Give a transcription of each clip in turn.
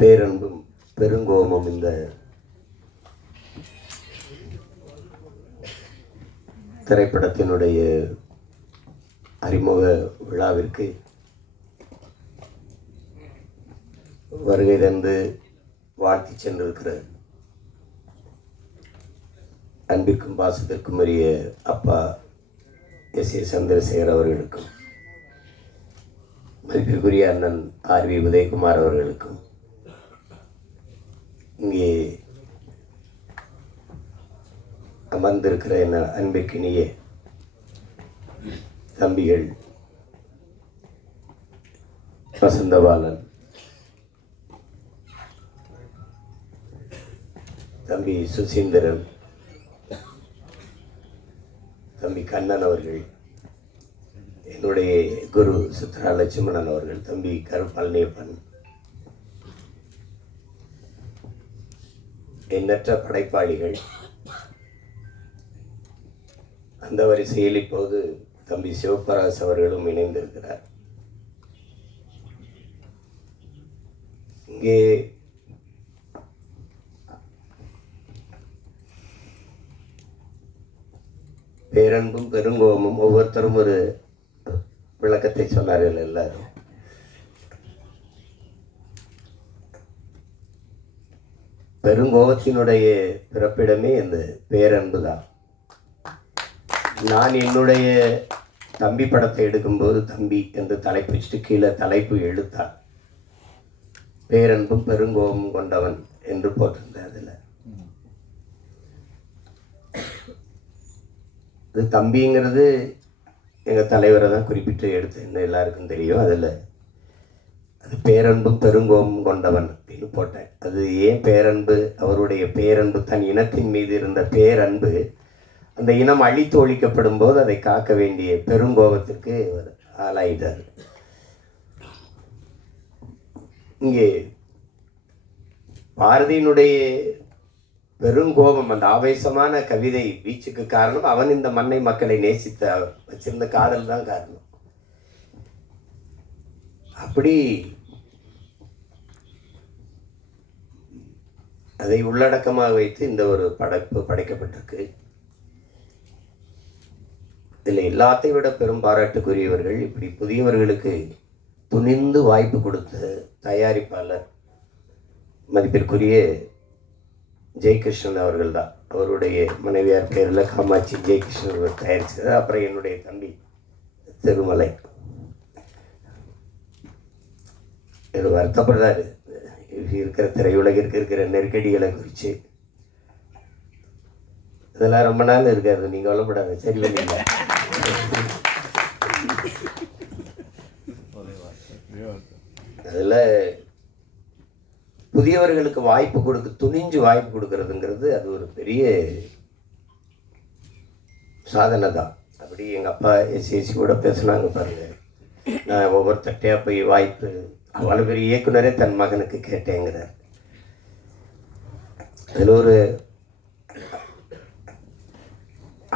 பேரன்பும் பெருங்கோபமும் இந்த திரைப்படத்தினுடைய அறிமுக விழாவிற்கு வருகை தந்து வாழ்த்தி சென்றிருக்கிற அன்பிற்கும் பாசத்திற்கும் உரிய அப்பா எஸ் ஏ சந்திரசேகர் அவர்களுக்கும், மதிப்பிற்குரிய அண்ணன் ஆர்.வி. உதயகுமார் அவர்களுக்கும், இங்கே அமர்ந்திருக்கிற என் அன்பிற்கினிய தம்பிகள் வசந்தபாலன், தம்பி சுசீந்திரன், தம்பி கண்ணன் அவர்கள், என்னுடைய குரு சித்ரா லட்சுமணன் அவர்கள், தம்பி கருப்பழனியப்பன், எண்ணற்ற படைப்பாளிகள், அந்த வரிசையில் இப்போது தம்பி சிவபராஜ் அவர்களும் இணைந்திருக்கிறார். இங்கே பேரன்பும் பெருங்கோபமும் ஒவ்வொருத்தரும் ஒரு விளக்கத்தை சொன்னார்கள். எல்லாரும் பெருங்கோபத்தினுடைய பிறப்பிடமே இந்த பேரன்பு தான். நான் என்னுடைய தம்பி படத்தை எடுக்கும்போது தம்பி என்று தலைப்பு வச்சுட்டு கீழே தலைப்பு எழுத்தார் பேரன்பும் பெருங்கோபமும் கொண்டவன் என்று போட்டிருந்தேன். அதில் இது தம்பிங்கிறது எங்கள் தலைவரை தான் குறிப்பிட்டு எடுத்தேன்னு எல்லாருக்கும் தெரியும். அதில் அது பேரன்பும் பெருங்கோபமும் கொண்டவன் அப்படின்னு போட்டேன். அது ஏன் பேரன்பு? அவருடைய பேரன்பு, தன் இனத்தின் மீது இருந்த பேரன்பு அந்த இனம் அழித்து ஒழிக்கப்படும் போது அதை காக்க வேண்டிய பெருங்கோபத்திற்கு ஆளாயிட்டார். இங்கே பாரதியினுடைய பெருங்கோபம், அந்த ஆவேசமான கவிதை வீச்சுக்கு காரணம் அவன் இந்த மண்ணை மக்களை நேசித்த வச்சிருந்த காதல் தான் காரணம். அப்படி அதை உள்ளடக்கமாக வைத்து இந்த ஒரு படைப்பு படைக்கப்பட்டிருக்கு. இதில் எல்லாத்தையும் விட பெரும் பாராட்டுக்குரியவர்கள், இப்படி புதியவர்களுக்கு துணிந்து வாய்ப்பு கொடுத்த தயாரிப்பாளர் மதிப்பிற்குரிய ஜெயகிருஷ்ணன் அவர்கள் தான். அவருடைய மனைவியார் பேரில் காமாட்சி ஜெயகிருஷ்ணன் அவர்கள் தயாரித்தது. அப்புறம் என்னுடைய தம்பி திருமலை வருத்தப்படுறாரு இருக்கிற திரையுலகிற்கு இருக்கிற நெருக்கடிகளை குறித்து. இதெல்லாம் ரொம்ப நாள் இருக்காது, நீங்கள் கவலைப்படாது, சரி பண்ணீங்க. அதில் புதியவர்களுக்கு வாய்ப்பு துணிஞ்சு வாய்ப்பு கொடுக்கறதுங்கிறது அது ஒரு பெரிய சாதனை தான். அப்படி எங்கள் அப்பா எஸ்எஸ்சி கூட பேசுனாங்க பாருங்க. நான் ஒவ்வொருத்தட்டையாக போய் வாய்ப்பு, அவ்வளோ பெரிய இயக்குனரே தன் மகனுக்கு கேட்டேங்கிறார். அதில் ஒரு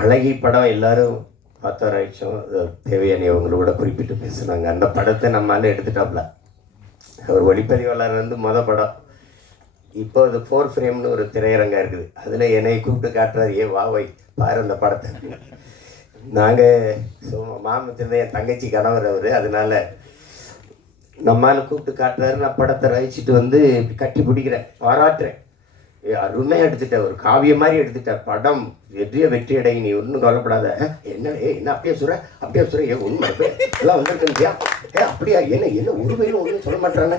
அழகி படம் எல்லாரும் பார்த்தாராய்ச்சோம். தேவையான அவங்களோட குறிப்பிட்டு பேசுனாங்க. அந்த படத்தை நம்மளால எடுத்துட்டாப்ல. அவர் ஒளிப்பதிவாளர் வந்து படம். இப்போ அது 4 ஃப்ரேம்னு ஒரு திரையரங்கம் இருக்குது. அதில் என்னை கூப்பிட்டு காட்டுறாரு, ஏ வா வை பாரு அந்த படத்தை. நாங்கள் மாமத்தில் என் தங்கச்சி கணவர் அவர், அதனால நம்மளால் கூப்பிட்டு காட்டுறாரு. நான் படத்தை ரசிச்சுட்டு வந்து கட்டி பிடிக்கிறேன், பாராட்டுறேன். அருமையாக எடுத்துட்ட, ஒரு காவியம் மாதிரி எடுத்துட்ட, படம் வெற்றி அடை, நீ ஒன்றும் கவலைப்படாத. என்ன அப்படியே சொல்ற ஏ உண்மை எல்லாம் வந்துருக்குன்றியா? அப்படியா? என்ன ஒரு வயலும் ஒன்றும் சொல்ல மாட்டானே,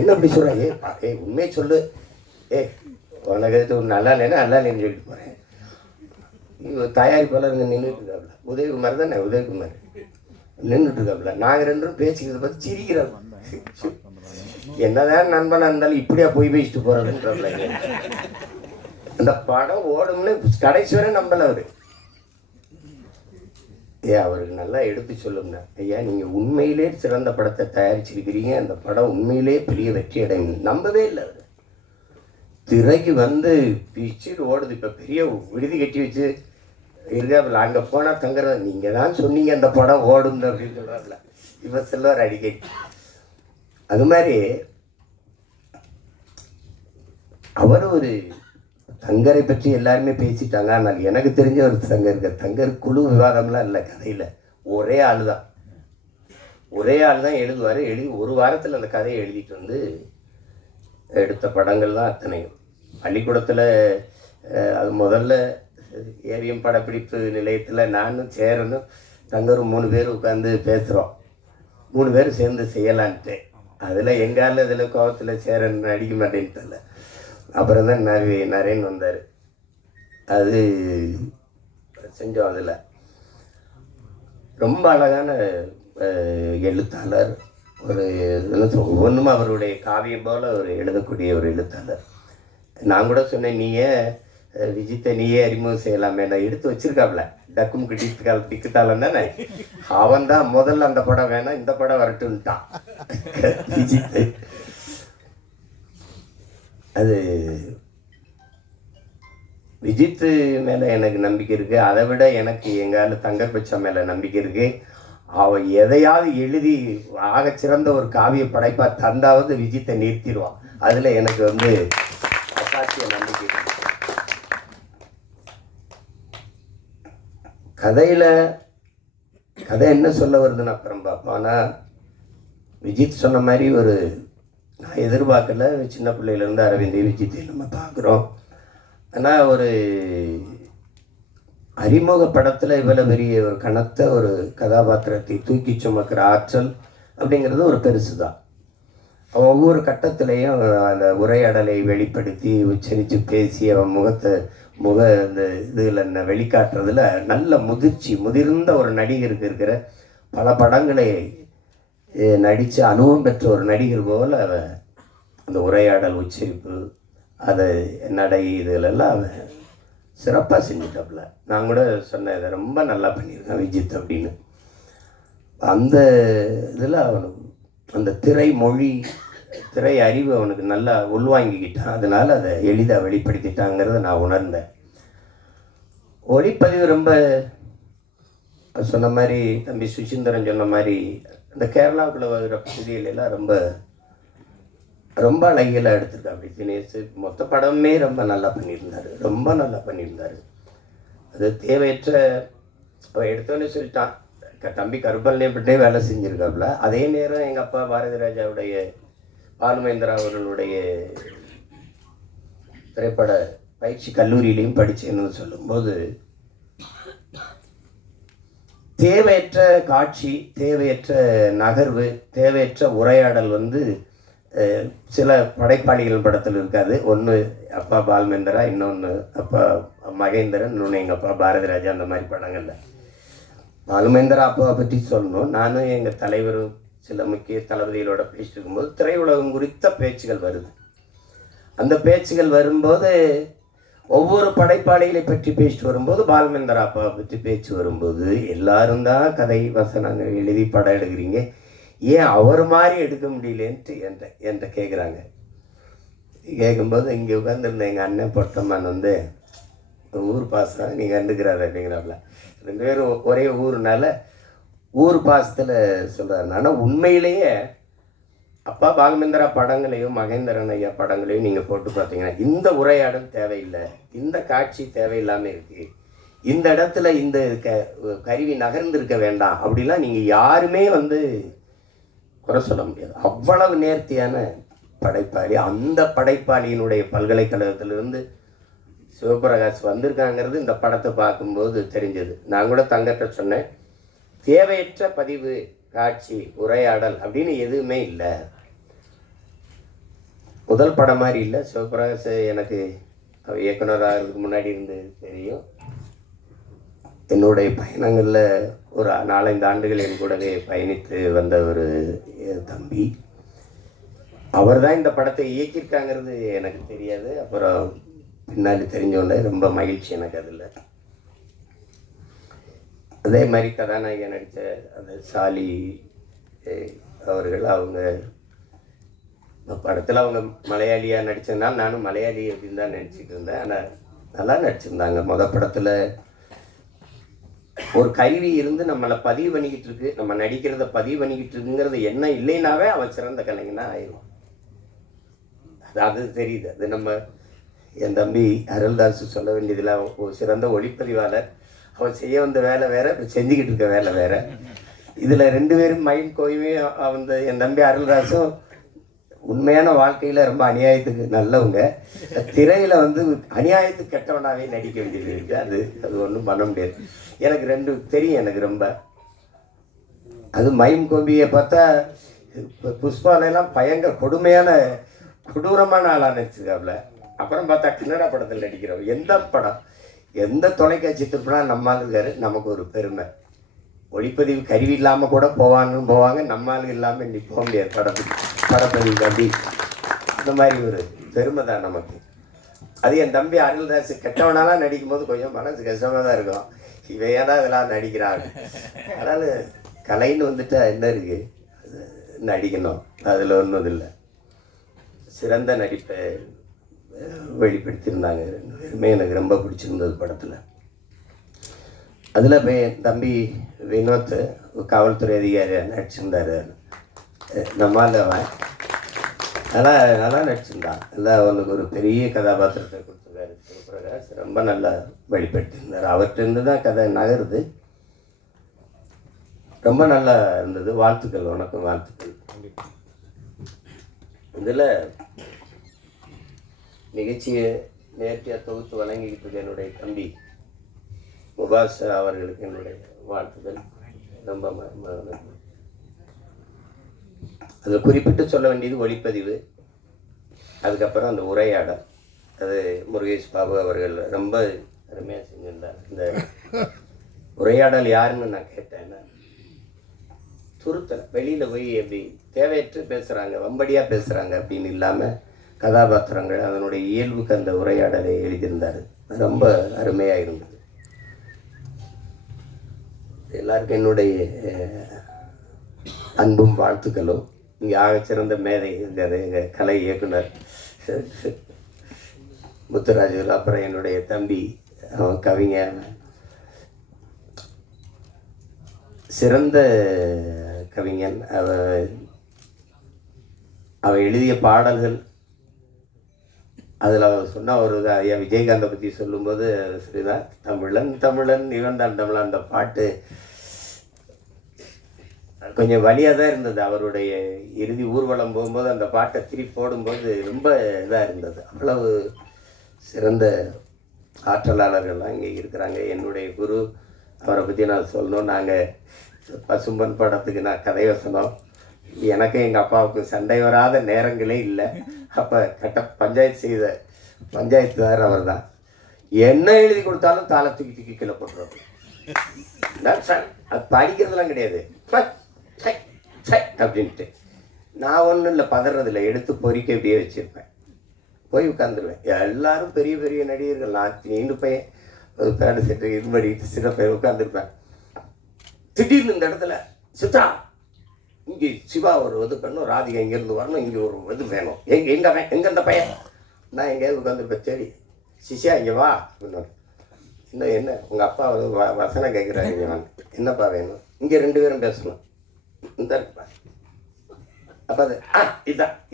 என்ன அப்படி சொல்கிறேன்? உண்மையை சொல்லு. உனக்கு ஒரு நல்லா இல்லைன்னு சொல்லிட்டு போகிறேன். தயாரிப்பாளர் இங்கே நின்றுட்டு இருக்காப்புல, உதயகுமார் தானே, உதயகுமார் நின்றுட்டு இருக்காப்புல. நாங்கள் ரெண்டும் பேசிக்கிறத பார்த்து சிரிக்கிறோம். என்னதான் நண்பனாக இருந்தாலும் இப்படியா போய் பேசிட்டு போகிறதுன்றதுல அந்த படம் ஓடும்னு கடைசி வரை நம்பல அவரு. அவருக்கு நல்லா எடுத்து சொல்லுங்க, ஐயா நீங்கள் உண்மையிலே சிறந்த படத்தை தயாரிச்சிருக்கிறீங்க, அந்த படம் உண்மையிலே பெரிய வெற்றி அடையும். நம்பவே இல்லை அவர். திரைக்கு வந்து பிச்சுட்டு ஓடுது. இப்போ பெரிய விடுதி கட்டி வச்சு இருக்காப்புல. அங்கே போனால் தங்குறது நீங்கள் தான் சொன்னீங்க அந்த படம் ஓடும் அப்படின்னு சொல்கிறாப்புல. இவ செல்வார் அடிக்கடி. அது மாதிரி அவர் ஒரு தங்கரை பற்றி எல்லாருமே பேசிட்டாங்க. ஆனால் எனக்கு தெரிஞ்ச ஒரு தங்கர் குழு விவாதம்லாம் இல்லை கதையில். ஒரே ஆள் தான் எழுதுவார். ஒரு வாரத்தில் அந்த கதையை எழுதிட்டு வந்து எடுத்த படங்கள் தான் அத்தனையும். பள்ளிக்கூடத்தில் அது முதல்ல ஏவிஎம் படப்பிடிப்பு நிலையத்தில் நானும் சேரனும் தங்கரும் 3 பேர் உட்காந்து பேசுகிறோம். 3 பேர் சேர்ந்து செய்யலான்ட்டு. அதில் எங்கால இதில் கோவத்தில் சேரன் அடிக்க மாட்டேன்ட்டு. அப்புறம் தான் நரேன் வந்தார். அது செஞ்சோம். அதில் ரொம்ப அழகான எழுத்தாளர். ஒரு ஒவ்வொன்றும் அவருடைய காவியம் போல் ஒரு எழுதக்கூடிய ஒரு எழுத்தாளர். நான் கூட சொன்னேன், நீயே விஜித்தை நீயே அறிமுகம் செய்யலாமே. நான் எடுத்து வச்சிருக்காப்ல டக்கும் டிக்குத்தாளன் தானே. அவன் தான் முதல்ல அந்த படம் வேணாம் இந்த படம் வரட்டுன்ட்டான் விஜித்தை. அது விஜித்து மேலே எனக்கு நம்பிக்கை இருக்குது. அதை விட எனக்கு எங்கால தங்கர் பச்சா மேலே நம்பிக்கை இருக்குது. அவன் எதையாவது எழுதி ஆகச்சிறந்த ஒரு காவிய படைப்பா தந்தாவது விஜித்தை நிறுத்திடுவான். அதில் எனக்கு வந்து அசாத்திய நம்பிக்கை. கதை என்ன சொல்ல வருதுன்னு அப்புறம் பார்ப்போம். ஆனால் விஜித் சொன்ன மாதிரி ஒரு நான் எதிர்பார்க்கல. சின்ன பிள்ளையிலேருந்து அரவிந்த் விஜித்தை நம்ம பார்க்குறோம். ஆனால் ஒரு அறிமுக படத்தில் இவ்வளோ பெரிய ஒரு கனத்த ஒரு கதாபாத்திரத்தை தூக்கி சுமக்கிற ஆற்றல் அப்படிங்கிறது ஒரு பெருசு தான். அவன் ஒவ்வொரு கட்டத்திலையும் அந்த உரையாடலை வெளிப்படுத்தி உச்சரித்து பேசி அவன் இந்த இதில் வெளிக்காட்டுறதுல நல்ல முதிர்ந்த ஒரு நடிகருக்கு இருக்கிற பல படங்களை நடித்து அனுபவம் பெற்ற ஒரு நடிகர் போல் அவன் அந்த உரையாடல் உச்சரிப்பு அதை நடை இதிலெல்லாம் அவன் சிறப்பாக செஞ்சுட்டாப்புல. நான் கூட சொன்னேன், இதை ரொம்ப நல்லா பண்ணியிருக்கான் விஜித் அப்படின்னு. அந்த இதில் அவனுக்கு அந்த திரை அறிவு அவனுக்கு நல்லா உள்வாங்கிக்கிட்டான். அதனால் அதை எளிதாக வெளிப்படுத்திட்டாங்கிறத நான் உணர்ந்தேன். ஒளிப்பதிவு ரொம்ப சொன்ன மாதிரி தம்பி சுசீந்திரன் சொன்ன மாதிரி இந்த கேரளாவுக்குள்ளே வருகிற பகுதிகளெல்லாம் ரொம்ப ரொம்ப அழகியெல்லாம் எடுத்திருக்கா. அப்படி தினேஷ் மொத்த படமே ரொம்ப நல்லா பண்ணியிருந்தார். அது தேவையற்ற எடுத்தோன்னே சொல்லிட்டான். தம்பி கருப்பல்லேப்பட்டே வேலை செஞ்சுருக்காப்புல. அதே நேரம் எங்கள் அப்பா பாரதி ராஜாவுடைய பாலுமேந்திரா அவர்களுடைய திரைப்பட பயிற்சி கல்லூரியிலையும் படித்தேன்னு சொல்லும்போது தேவையற்ற காட்சி, தேவையற்ற நகர்வு, தேவையற்ற உரையாடல் வந்து சில படைப்பாளிகள் படத்தில் இருக்காது. ஒன்று அப்பா பாலுமேந்திரா, இன்னொன்று அப்பா மகேந்திரன், இன்னொன்று எங்கள் அப்பா பாரதி ராஜா. அந்த மாதிரி படங்களில் பாலுமேந்திரா அப்பாவை பற்றி சொல்லணும். நானும் எங்கள் தலைவரும் சில முக்கிய தளபதிகளோட பேசிட்டு இருக்கும்போது திரையுலகம் குறித்த பேச்சுகள் வருது. அந்த பேச்சுகள் வரும்போது ஒவ்வொரு படைப்பாளிகளை பற்றி பேசிட்டு வரும்போது பாலுமேந்திரா அப்பாவை பற்றி பேச்சு வரும்போது எல்லாரும் தான் கதை வசனங்கள் எழுதி படம் எடுக்கிறீங்க, ஏன் அவர் மாதிரி எடுக்க முடியலன்ட்டு என்கிட்ட கேட்குறாங்க. கேட்கும்போது இங்கே உட்காந்துருந்த எங்கள் அண்ணன் பொட்டம்மான் வந்து ஊர் பாசம் நீ கண்டுக்கிறாரு அப்படிங்கிறாப்புல. 2 பேரும் ஒரே ஊருனால ஊர் பாசத்தில் சொல்கிறாரு. ஆனால் உண்மையிலேயே அப்பா பாலுமேந்திரா படங்களையும் மகேந்திரன் ஐயா படங்களையும் நீங்கள் போட்டு பார்த்தீங்கன்னா இந்த உரையாடல் தேவையில்லை, இந்த காட்சி தேவையில்லாமல் இருக்குது, இந்த இடத்துல இந்த கருவி நகர்ந்திருக்க வேண்டாம் அப்படிலாம் நீங்கள் யாருமே வந்து குறை சொல்ல முடியாது. அவ்வளவு நேர்த்தியான படைப்பாளி. அந்த படைப்பாளியினுடைய பல்கலைக்கழகத்திலிருந்து சிவபிரகாஷ் வந்திருக்காங்கிறது இந்த படத்தை பார்க்கும்போது தெரிஞ்சது. நான் கூட தங்கட்ட சொன்னேன், தேவையற்ற பதிவு, காட்சி, உரையாடல் அப்படின்னு எதுவுமே இல்லை. முதல் படம் மாதிரி இல்லை. சிவபிரகாஷ் எனக்கு இயக்குனராகிறதுக்கு முன்னாடி இருந்து தெரியும். என்னுடைய பயணங்களில் ஒரு 4-5 ஆண்டுகள் என் கூடவே பயணித்து வந்த ஒரு தம்பி. அவர் தான் இந்த படத்தை இயக்கியிருக்காங்கிறது எனக்கு தெரியாது. அப்புறம் பின்னாடி தெரிஞ்சோடனே ரொம்ப மகிழ்ச்சி எனக்கு அதில். அதே மாதிரி கதாநாயகி நடித்த அந்த சாலி அவர்கள், அவங்க படத்தில் அவங்க மலையாளியாக நடித்ததுனால நானும் மலையாளி அப்படின்னு தான் நினச்சிட்டு இருந்தேன். ஆனால் நல்லா நடிச்சிருந்தாங்க. படத்தில் ஒரு கருவி இருந்து நம்மளை பதிவு பண்ணிக்கிட்டு இருக்கு, நம்ம நடிக்கிறத பதிவு பண்ணிக்கிட்டு இருக்குங்கிறது என்ன இல்லைனாவே அவன் சிறந்த கலைஞனா ஆயிடுவான். அது தெரியுது. அது நம்ம என் தம்பி அருள்தாஸ் சொல்ல வேண்டியதில் ஒரு சிறந்த ஒளிப்பதிவாளர். அவன் செய்ய வந்த வேலை வேற, செஞ்சுக்கிட்டு இருக்க வேலை வேற. இதில் 2 பேரும் மைண்ட் கோயுமே வந்து என் தம்பி அருள்தாஸும் உண்மையான வாழ்க்கையில் ரொம்ப அநியாயத்துக்கு நல்லவங்க, திரையில் வந்து அநியாயத்துக்கு கெட்டவனாகவே நடிக்க வேண்டியது இருக்குது. அது ஒன்றும் பண்ண முடியாது. எனக்கு 2 தெரியும் எனக்கு ரொம்ப. அது மைம் கோபியை பார்த்தா புஷ்பாலெல்லாம் பயங்கர கொடூரமான ஆளாக நடிச்சிருக்காப்புல. அப்புறம் பார்த்தா கன்னடா படத்தில் நடிக்கிறோம். எந்த படம், எந்த தொலைக்காட்சி திருப்பினா நம்மால் இருக்காரு. நமக்கு ஒரு பெருமை. ஒளிப்பதிவு கருவி இல்லாமல் கூட போவாங்க, நம்மால் இல்லாமல் இன்னைக்கு போக முடியாது படப்பதிவு அப்படி. அந்த மாதிரி ஒரு பெருமை தான் நமக்கு. அது என் தம்பி அருள்தாஸ் கெட்டவனாலாம் நடிக்கும் போது கொஞ்சம் மனசு கஷ்டமாக தான் இருக்கும். இவன் ஏன்னா இதெல்லாம் நடிக்கிறாங்க. அதனால் கலைன்னு வந்துட்டு என்ன இருக்குது, நடிக்கணும், அதில் ஒன்றும் இல்லை. சிறந்த நடிப்பை வெளிப்படுத்தியிருந்தாங்க. எனக்கு ரொம்ப பிடிச்சிருந்தது படத்தில். அதில் போய் தம்பி வினோத் காவல்துறை அதிகாரியாக நடிச்சிருந்தார். நம்மால் அவன் நல்லா நடிச்சிருந்தான். நல்லா அவனுக்கு ஒரு பெரிய கதாபாத்திரத்தை கொடுத்துருக்காரு சிவபிரகாஷ். ரொம்ப நல்லா வெளிப்படுத்தியிருந்தார். அவர்கிட்ட தான் கதை நகருது. ரொம்ப நல்லா இருந்தது. வாழ்த்துக்கள், வணக்கம், வாழ்த்துக்கள். இதில் நிகழ்ச்சியை நேர்த்தியாக தொகுத்து வழங்கிக்கிட்டு இருக்க என்னுடைய தம்பி முபாஸ் அவர்களுக்கு என்னுடைய வாழ்த்துக்கள். ரொம்ப அதில் குறிப்பிட்டு சொல்ல வேண்டியது ஒளிப்பதிவு, அதுக்கப்புறம் அந்த உரையாடல். அது முருகேஷ் பாபு அவர்கள் ரொம்ப அருமையாக செஞ்சிருந்தார். இந்த உரையாடல் யாருன்னு நான் கேட்டேன். துருத்தல் வெளியில் போய் எப்படி தேவையற்று பேசுகிறாங்க, வம்படியாக பேசுகிறாங்க அப்படின்னு இல்லாமல் கதாபாத்திரங்கள் அதனுடைய இயல்புக்கு அந்த உரையாடலை எழுதியிருந்தார். ரொம்ப அருமையாக இருந்தது. எல்லாருக்கும் என்னுடைய அன்பும் வாழ்த்துக்களும். இங்கே ஆகச்சிறந்த மேதை எங்கள் கலை இயக்குனர் முத்துராஜு, அப்புறம் என்னுடைய தம்பி கவிஞர், சிறந்த கவிஞன். அவ எழுதிய பாடல்கள், அதில் அவர் சொன்ன ஒரு ஐயா விஜயகாந்தை பற்றி சொல்லும்போது சரிதான், தமிழன் இவன் தான் தமிழன். அந்த பாட்டு கொஞ்சம் வலியாக தான் இருந்தது. அவருடைய இறுதி ஊர்வலம் போகும்போது அந்த பாட்டை திருப்பி போடும்போது ரொம்ப இதாக இருந்தது. அவ்வளவு சிறந்த ஆற்றலாளர்கள்லாம் இங்கே இருக்கிறாங்க. என்னுடைய குரு, அவரை பற்றி நான் சொல்லணும். நாங்கள் பசும்பன் படத்துக்கு நான் கதை வசனம், எனக்கும் எங்கள் அப்பாவுக்கும் சண்டை வராத நேரங்களே இல்லை. அப்போ பஞ்சாயத்து செய்த பஞ்சாயத்துதார் அவர் தான். என்ன எழுதி கொடுத்தாலும் தாளை தூக்கி கீழே போட்டுருவாங்க. அது படிக்கிறதுலாம் கிடையாது அப்படின்ட்டு. நான் ஒன்றும் இல்லை, பதறதில்லை, எடுத்து பொறிக்க இப்படியே வச்சுருப்பேன், போய் உட்காந்துருவேன். எல்லாரும் பெரிய பெரிய நடிகர்கள், நான் நீண்டு பையன் ஒரு பேண்ட் செட்டு இது பண்ணிட்டு சின்ன பையன் உட்காந்துருப்பேன். திடீர்னு இந்த இடத்துல சித்ரா, இங்கே சிவா ஒரு இது பண்ணும், ராதிகா இங்கேருந்து வரணும், இங்கே ஒரு இது வேணும், எங்கே அந்த பையன், நான் எங்கேயாவது உட்காந்துருப்பேன். சரி சிஷியா இங்கே வா அப்படின்னா, இன்னும் என்ன உங்கள் அப்பா வசனம் கேட்குறாரு, இங்கே வாங்க, என்னப்பா வேணும், இங்கே 2 பேரும் பேசணும், இந்த இருப்பா. அப்போ அது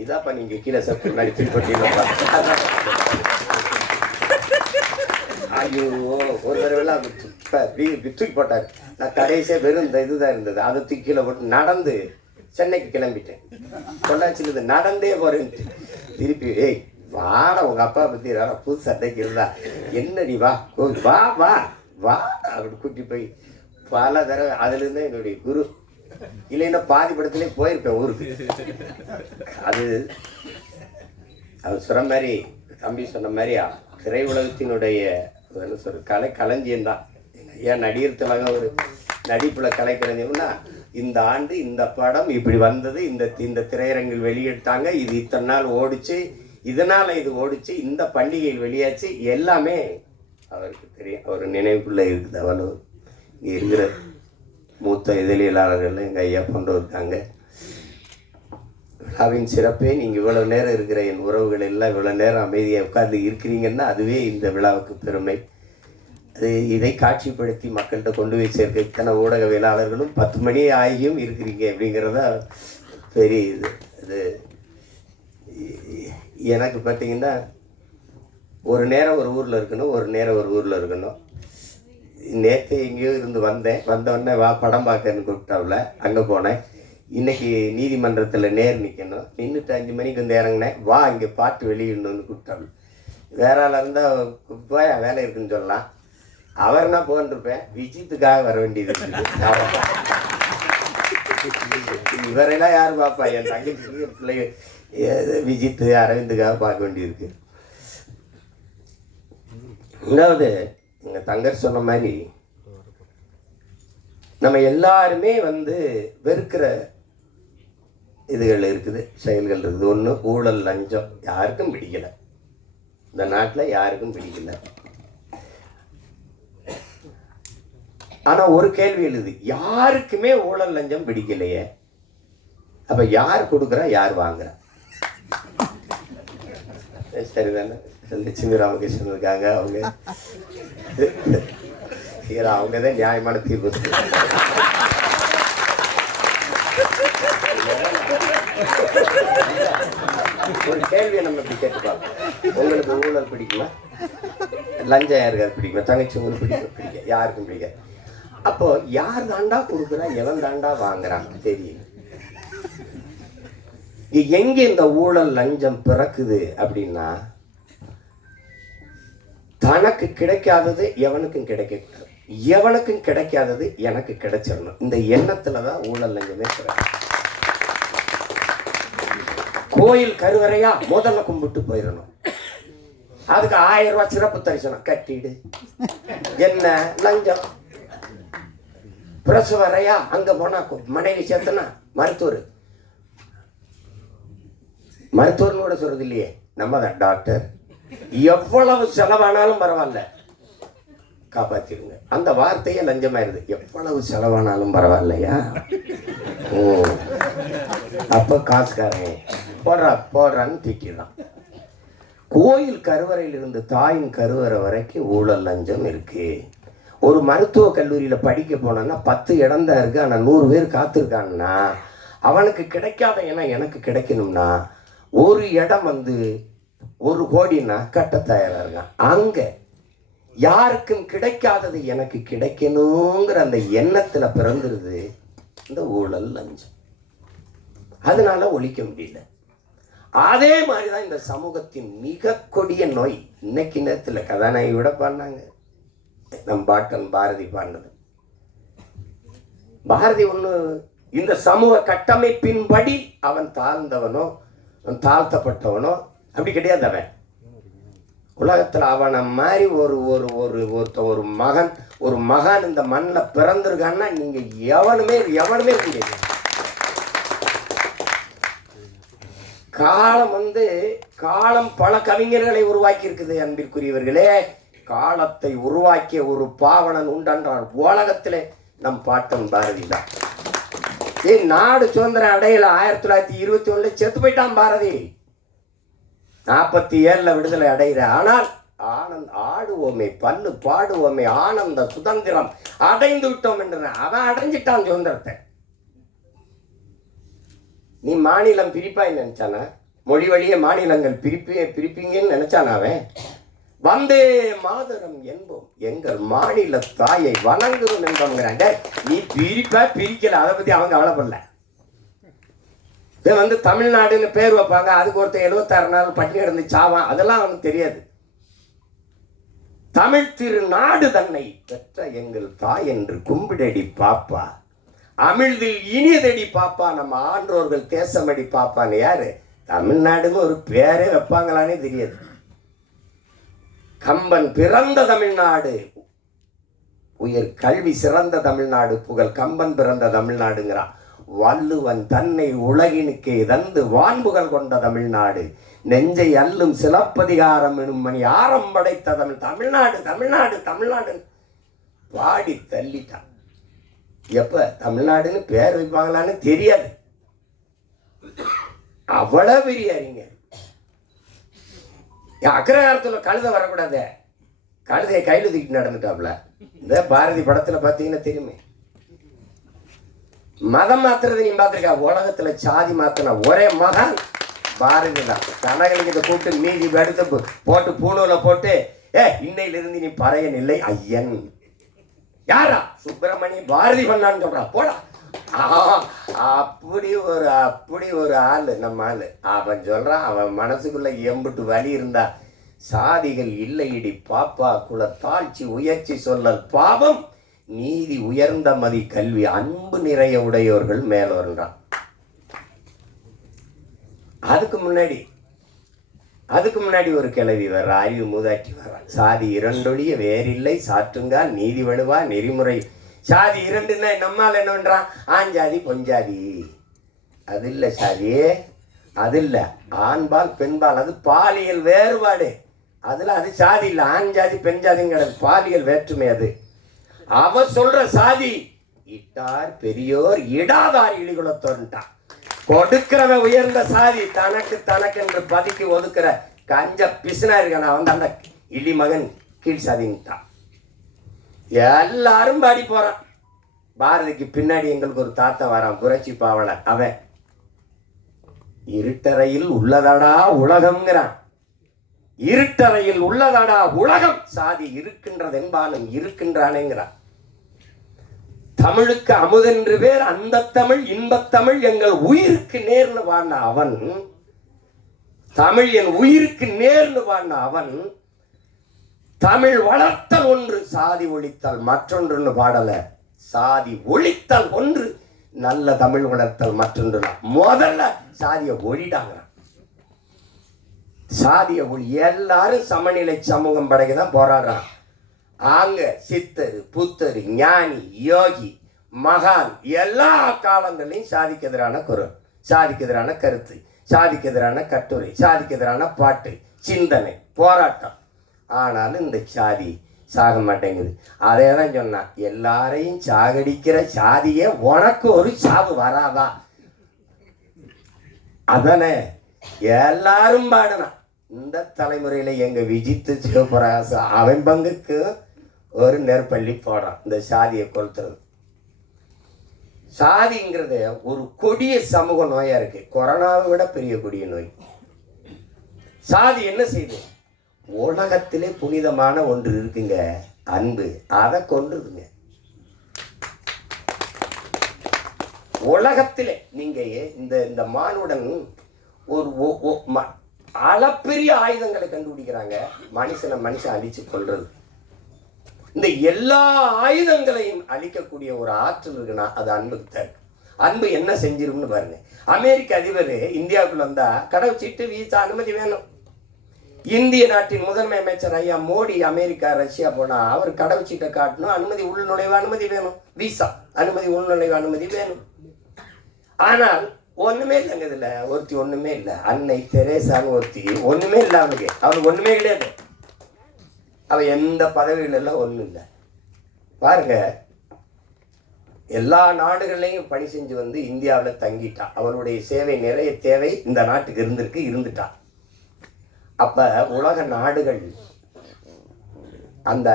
இதாப்பா நீங்கள் கீழே சத்து முன்னாடி தூக்கிப்பட்டீங்கப்பா. ஐயோ, ஒரு தடவைலாம் தூக்கி போட்டார். நான் கடைசியாக வெறும் இந்த இதுதான் இருந்தது, அதை தூக்கி கீழே போட்டு நடந்து சென்னைக்கு கிளம்பிட்டேன். பொள்ளாச்சியிலிருந்து நடந்தே போகிறேன்ட்டு திருப்பி, ஏய் வாடா உங்கள் அப்பா பற்றி யாரா புது சட்டைக்கு இருந்தா என்ன, நீ வா வா வா வா அப்படி கூட்டி போய் பல தடவை. அதுலேருந்து என்னுடைய குரு, இல்லைன்னா பாதி படத்துலேயே போயிருப்பேன் ஊருக்கு. அது அவர் சொன்ன மாதிரி, தம்பி சொன்ன மாதிரி திரை உலகத்தினுடைய என்ன சொல்ற களஞ்சியம்தான். ஏன் நடிகர் திலகம் ஒரு நடிப்பில் கலைக்களஞ்சியம்னா, இந்த ஆண்டு இந்த படம் இப்படி வந்தது, இந்த திரையரங்கில் வெளியிட்டாங்க, இது இத்தனை நாள் ஓடிச்சு, இதனால் இது ஓடிச்சு, இந்த பண்டிகையில் வெளியாச்சு, எல்லாமே அவருக்கு தெரியும். அவர் நினைவுக்குள்ளே இருக்குது. அவ்வளோ இங்கே இருக்கிற மூத்த இதழியலாளர்கள் எங்கள் ஐயா கொண்டு இருக்காங்க. விழாவின் சிறப்பே நீங்கள் இவ்வளோ நேரம் இருக்கிற என் உறவுகள் எல்லாம் இவ்வளோ நேரம் அமைதியாக உட்கார்ந்து இருக்கிறீங்கன்னா அதுவே இந்த விழாவுக்கு பெருமை. அது இதை காட்சிப்படுத்தி மக்கள்கிட்ட கொண்டு போய் சேர்க்க இத்தனை ஊடகவியலாளர்களும் 10 மணி ஆகியும் இருக்கிறீங்க அப்படிங்கிறதா பெரிய இது. அது எனக்கு பார்த்தீங்கன்னா ஒரு நேரம் ஒரு ஊரில் இருக்கணும், ஒரு நேரம் ஒரு ஊரில் இருக்கணும். நேற்று எங்கேயோ இருந்து வந்தோடனே வா படம் பார்க்கன்னு கூப்பிட்டாவில் அங்கே போனேன். இன்றைக்கி நீதிமன்றத்தில் நிற்கணும், நின்றுட்டு 5 மணிக்கு வந்து இறங்கினேன். வா இங்கே பாட்டு வெளியிடணும்னு கூப்பிட்டாவில். வேற ஆளாக இருந்தால் போய் வேலை இருக்குன்னு சொல்லலாம், அவர்னா போன்றிருப்பேன். விஜித்துக்காக வர வேண்டியது இவரெல்லாம் யார் பார்ப்பா? என் தங்கச்சிக்கு பிள்ளை விஜித்து அரவிந்துக்காக பார்க்க வேண்டியிருக்கு. ரெண்டாவது எங்கள் தங்கர் சொன்ன மாதிரி நம்ம எல்லாருமே வெறுக்கிற இதுகள் இருக்குது, செயல்கள் இருக்குது. ஒன்று ஊழல், லஞ்சம் யாருக்கும் பிடிக்கலை, இந்த நாட்டில் யாருக்கும் பிடிக்கல. ஆனால் ஒரு கேள்வி எழுது, யாருக்குமே ஊழல் லஞ்சம் பிடிக்கலையே, அப்போ யார் கொடுக்குறா யார் வாங்குறா? சரிதானே? லட்சுமி ராமகிருஷ்ணன் இருக்காங்க, அவங்க தான் நியாயமான தீர்ப்பு. ஒரு கேள்வியை நம்ம இப்படி கேட்டு பார்ப்போம். உங்களுக்கு ஊழல் பிடிக்குமா? லஞ்சம் யாருக்காவது பிடிக்குமா? தங்கச்சி உங்களுக்கு பிடிக்க யாருக்கும் பிடிக்காது. அப்போ யார் தாண்டா கொடுக்குறா, எவன் தாண்டா வாங்குறான் தெரியல. எங்க இந்த ஊழல் லஞ்சம் பிறக்குது அப்படின்னா, தனக்கு கிடைக்காதது எவனுக்கும் கிடைக்கக்கூடாது, எவனுக்கும் கிடைக்காதது எனக்கு கிடைச்சிடணும். இந்த எண்ணத்துலதான் ஊழல் லஞ்சமே பிறகு. கோயில் கருவறையா முதல்ல கும்பிட்டு போயிடணும், அதுக்கு 1000 ரூபாய் சிறப்பு தரிசனம் கட்டிடு, என்ன லஞ்சம். பிரசவரையா அங்க போனா மனைவி சேர்த்தனா மருத்துவர்னு கூட சொல்றது இல்லையே, நம்ம தான் டாக்டர். எவ்வளவு செலவானாலும் பரவாயில்ல காப்பாத்திருங்க, அந்த வார்த்தையே லஞ்சமாயிருது. எவ்வளவு செலவானாலும் பரவாயில்லையா, அப்ப காசுக்காரன் போடுறான்னு திட்டிடலாம். கோயில் கருவறையில் இருந்து தாயின் கருவறை வரைக்கும் ஊழல் லஞ்சம் இருக்கு. ஒரு மருத்துவ கல்லூரியில படிக்க போனா 10 இடம் தான் இருக்கு, ஆனா 100 பேர் காத்திருக்காங்கன்னா அவனுக்கு கிடைக்காத இடம் எனக்கு கிடைக்கணும்னா ஒரு இடம் 1 கோடின்னா கட்ட தயாரா இருக்கான். அங்க யாருக்கும் கிடைக்காதது எனக்கு கிடைக்கணுங்கிற அந்த எண்ணத்துல பிறந்துருது இந்த ஊழல் லஞ்சம். அதனால ஒழிக்க முடியல. அதே மாதிரிதான் இந்த சமூகத்தின் மிக கொடிய நோய். இன்னைக்கு நேரத்துல கதாநாயகி விட பாடினாங்க, நம் பாட்டன் பாரதி பாடினது. பாரதி ஒண்ணு, இந்த சமூக கட்டமைப்பின்படி அவன் தாழ்ந்தவனோ தாழ்த்தப்பட்டவனோ அப்படி கிடையாது. அவன் உலகத்துல அவனை மாதிரி ஒரு மகன் இந்த மண்ணில் பிறந்திருக்கான்னா நீங்க எவனுமே முடியாது. காலம் பல கவிஞர்களை உருவாக்கி இருக்குது அன்பிற்குரியவர்களே. காலத்தை உருவாக்கிய ஒரு பாவனன் உண்டென்றால் உலகத்திலே நம் பாட்டன் பாரதி தான். நாடு சுதந்திரம் அடையல 1921 செத்து போயிட்டான் பாரதி. 47 விடுதலை அடைகிற. ஆனால் ஆடுவோமே பல்லு பாடுவோமே ஆனந்த சுதந்திரம் அடைந்து விட்டோம் என்று அவன் அடைஞ்சிட்டான் சுதந்திரத்தை. நீ மாநிலம் பிரிப்பாய் நினைச்சானா? மொழி வழியே மாநிலங்கள் பிரிப்பீங்கன்னு நினைச்சானா? அவன் வந்தே மாதரம் என்போம், எங்கள் மாநில தாயை வணங்குறோம் என்போங்கிறாங்க. நீ பிரிக்கல, அதை பத்தி அவங்க கவலைப்படல. தமிழ்நாடுன்னு பேர் வைப்பாங்க, அதுக்கு ஒருத்தர் 76 நாள் பட்டினி கிடந்து சாவான், அதெல்லாம் அவனுக்கு தெரியாது. தமிழ் திருநாடு தன்னை பெற்ற எங்கள் தாய் என்று கும்பிடடி பாப்பா, அமிழ்தில் இனியதடி பாப்பா, நம்ம ஆன்றோர்கள் தேசமடி பாப்பான்னு. யாரு? தமிழ்நாடுன்னு ஒரு பேரே வைப்பாங்களானே தெரியாது. கம்பன் பிறந்த தமிழ்நாடு, உயர் கல்வி சிறந்த தமிழ்நாடு, புகழ் கம்பன் பிறந்த தமிழ்நாடுங்கிறான். வள்ளுவன் தன்னை உலகினுக்கே தந்து வான்புகழ் கொண்ட தமிழ்நாடு, நெஞ்சை அல்லும் சிலப்பதிகாரம் எனும் மணி ஆரம் படைத்த தமிழ்நாடு தமிழ்நாடு தமிழ்நாடு பாடி தள்ளிட்டான். எப்ப தமிழ்நாடுன்னு பேர் வைப்பாங்களான்னு தெரியாது. அவ்வளவு பெரிய அறிஞர். அக்ரகாரத்துல கழுத வரக்கூடாது, கழுதையை கையில் தூக்கிட்டு நடந்துட்டாப்ல. இந்த பாரதி படத்துல பாத்தீங்கன்னா தெரியுமே. மதம் மாத்துறது நீ பார்த்திருக்கா? உலகத்துல சாதி மாத்தின ஒரே மகன் பாரதி தான். கனகலிங்கத்தை கூப்பிட்டு மீதி எடுத்து போட்டு பூணூல போட்டு இன்னையிலிருந்து நீ பறையன் இல்லை ஐயன். யாரா? சுப்பிரமணி பாரதி பண்ணான்னு சொல்றா. போடா. அப்படி ஒரு ஆளு நம்ம ஆளு. அவன் சொல்றான், அவன் மனசுக்குள்ள எம்புட்டு வலி இருந்தா, சாதிகள் இல்லை இடி பாப்பா குல தாழ்ச்சி உயர்ச்சி சொல்லல் பாவம் நீதி உயர்ந்த மதி கல்வி அன்பு நிறைய உடையோர்கள் மேலோர்ன்றான். அதுக்கு முன்னாடி ஒரு கிளவி வர்ற, அறிவு மூதாட்டி வர்றான். சாதி இரண்டொழிய வேறில்லை சாற்றுங்கால் நீதி வலுவா நெறிமுறை. சாதி இரண்டுன்னா நம்மால் என்ன பண்றான்? ஆஞ்சாதி பொஞ்சாதி. அது இல்லை சாதியே, அது இல்லை. ஆண்பால் பெண்பால், அது பாலியல் வேறுபாடு. அதுல அது சாதி இல்லை. ஆண் ஜாதி பெண் ஜாதின்னு கிடையாது, பாலியல் வேற்றுமை. அது அவ சொல்ற சாதி இட்டார் பெரியோர் இடாதார் இழிகுலத்தோன்ட்டான். கொடுக்கிறவன் உயர்ந்த சாதி, தனக்கு என்று பதுக்கி ஒதுக்குற கஞ்ச பிசுனா இருக்கான அவன் அந்த இழி மகன் கீழ் சாதின்ட்டான். எல்லாரும் பாடி போறான். பாரதிக்கு பின்னாடி எங்களுக்கு ஒரு தாத்தா வரான், புரட்சி பாவலர். அவன் இருட்டறையில் உள்ளதடா உலகம்ங்கிறான். இருட்டறையில் உள்ளதடா உலகம், சாதி இருக்கின்றது என்பாலும் இருக்கின்றானேங்கிறான். தமிழுக்கு அமுதென்று பேர், அந்த தமிழ் இன்பத்தமிழ் எங்கள் உயிருக்கு நேர்னு வாழ்ந்த அவன், தமிழ் என் உயிருக்கு நேர்னு வாழ்ந்த அவன், தமிழ் வளர்த்தல் ஒன்று சாதி ஒழித்தல் மற்றொன்று பாடல. சாதி ஒழித்தல் ஒன்று, நல்ல தமிழ் வளர்த்தல் மற்றொன்று. முதல்ல சாதியை ஒழிடாங்கிறான். சாதிய ஒளி. எல்லாரும் சமநிலை சமூகம் படைக்கதான் போராடுறான். ஆங்க சித்தரு புத்தரு ஞானி யோகி மகான் எல்லா காலங்களையும் சாதிக்கு எதிரான குரல், சாதிக்கு எதிரான கருத்து, சாதிக்கு எதிரான கட்டுரை, சாதிக்கு எதிரான பாட்டு, சிந்தனை, போராட்டம். ஆனாலும் இந்த சாதி சாக மாட்டேங்குது. அதே தான் சொன்னான், எல்லாரையும் சாகடிக்கிற சாதியே உனக்கு ஒரு சாவு வராதா? அதானே எல்லாரும் பாடுனா. இந்த தலைமுறையில எங்க விஜித்து சிவபிரகாச அவன் பங்குக்கு ஒரு நெற்பள்ளி போடுறான் இந்த சாதியை கொளுத்துறது. சாதிங்கிறது ஒரு கொடிய சமூக நோயா இருக்கு, கொரோனாவை விட பெரிய கொடிய நோய். சாதி என்ன செய்யுது? உலகத்திலே புனிதமான ஒன்று இருக்குங்க, அன்பு. அதை கொண்டுதுங்க. உலகத்திலே நீங்க இந்த மானுடன் ஒரு அளப்பெரிய ஆயுதங்களை கண்டுபிடிக்கிறாங்க, மனுஷன் அழிச்சு கொள்றது. இந்த எல்லா ஆயுதங்களையும் அழிக்கக்கூடிய ஒரு ஆற்றல் இருக்குன்னா அது அன்புக்கு தான். அன்பு என்ன செஞ்சிரும்னு பாருங்க. அமெரிக்க அதிபர் இந்தியாவுக்குள்ள வந்தா கடவுச்சீட்டு வீசா அனுமதி வேணும். இந்திய நாட்டின் முதன்மை அமைச்சர் ஐயா மோடி அமெரிக்கா ரஷ்யா போனா அவர் கடவுச்சீட்டை காட்டணும், அனுமதி உள்நுழைவு அனுமதி வேணும், வீசா அனுமதி உள்நுழைவு அனுமதி வேணும். ஆனால் ஒண்ணுமே இல்லைங்க இதுல. ஒருத்தி ஒண்ணுமே இல்லை, அன்னை தெரேசான்னு ஒருத்தி ஒண்ணுமே இல்லை. அவனுக்கு ஒண்ணுமே கிடையாது. அவ எந்த பதவியில எல்லாம் ஒண்ணும் இல்லை. பாருங்க, எல்லா நாடுகள்லையும் பணி செஞ்சு வந்து இந்தியாவில் தங்கிட்டான். அவனுடைய சேவை நிறைய தேவை இந்த நாட்டுக்கு இருந்துட்டான். அப்ப உலக நாடுகள் அந்த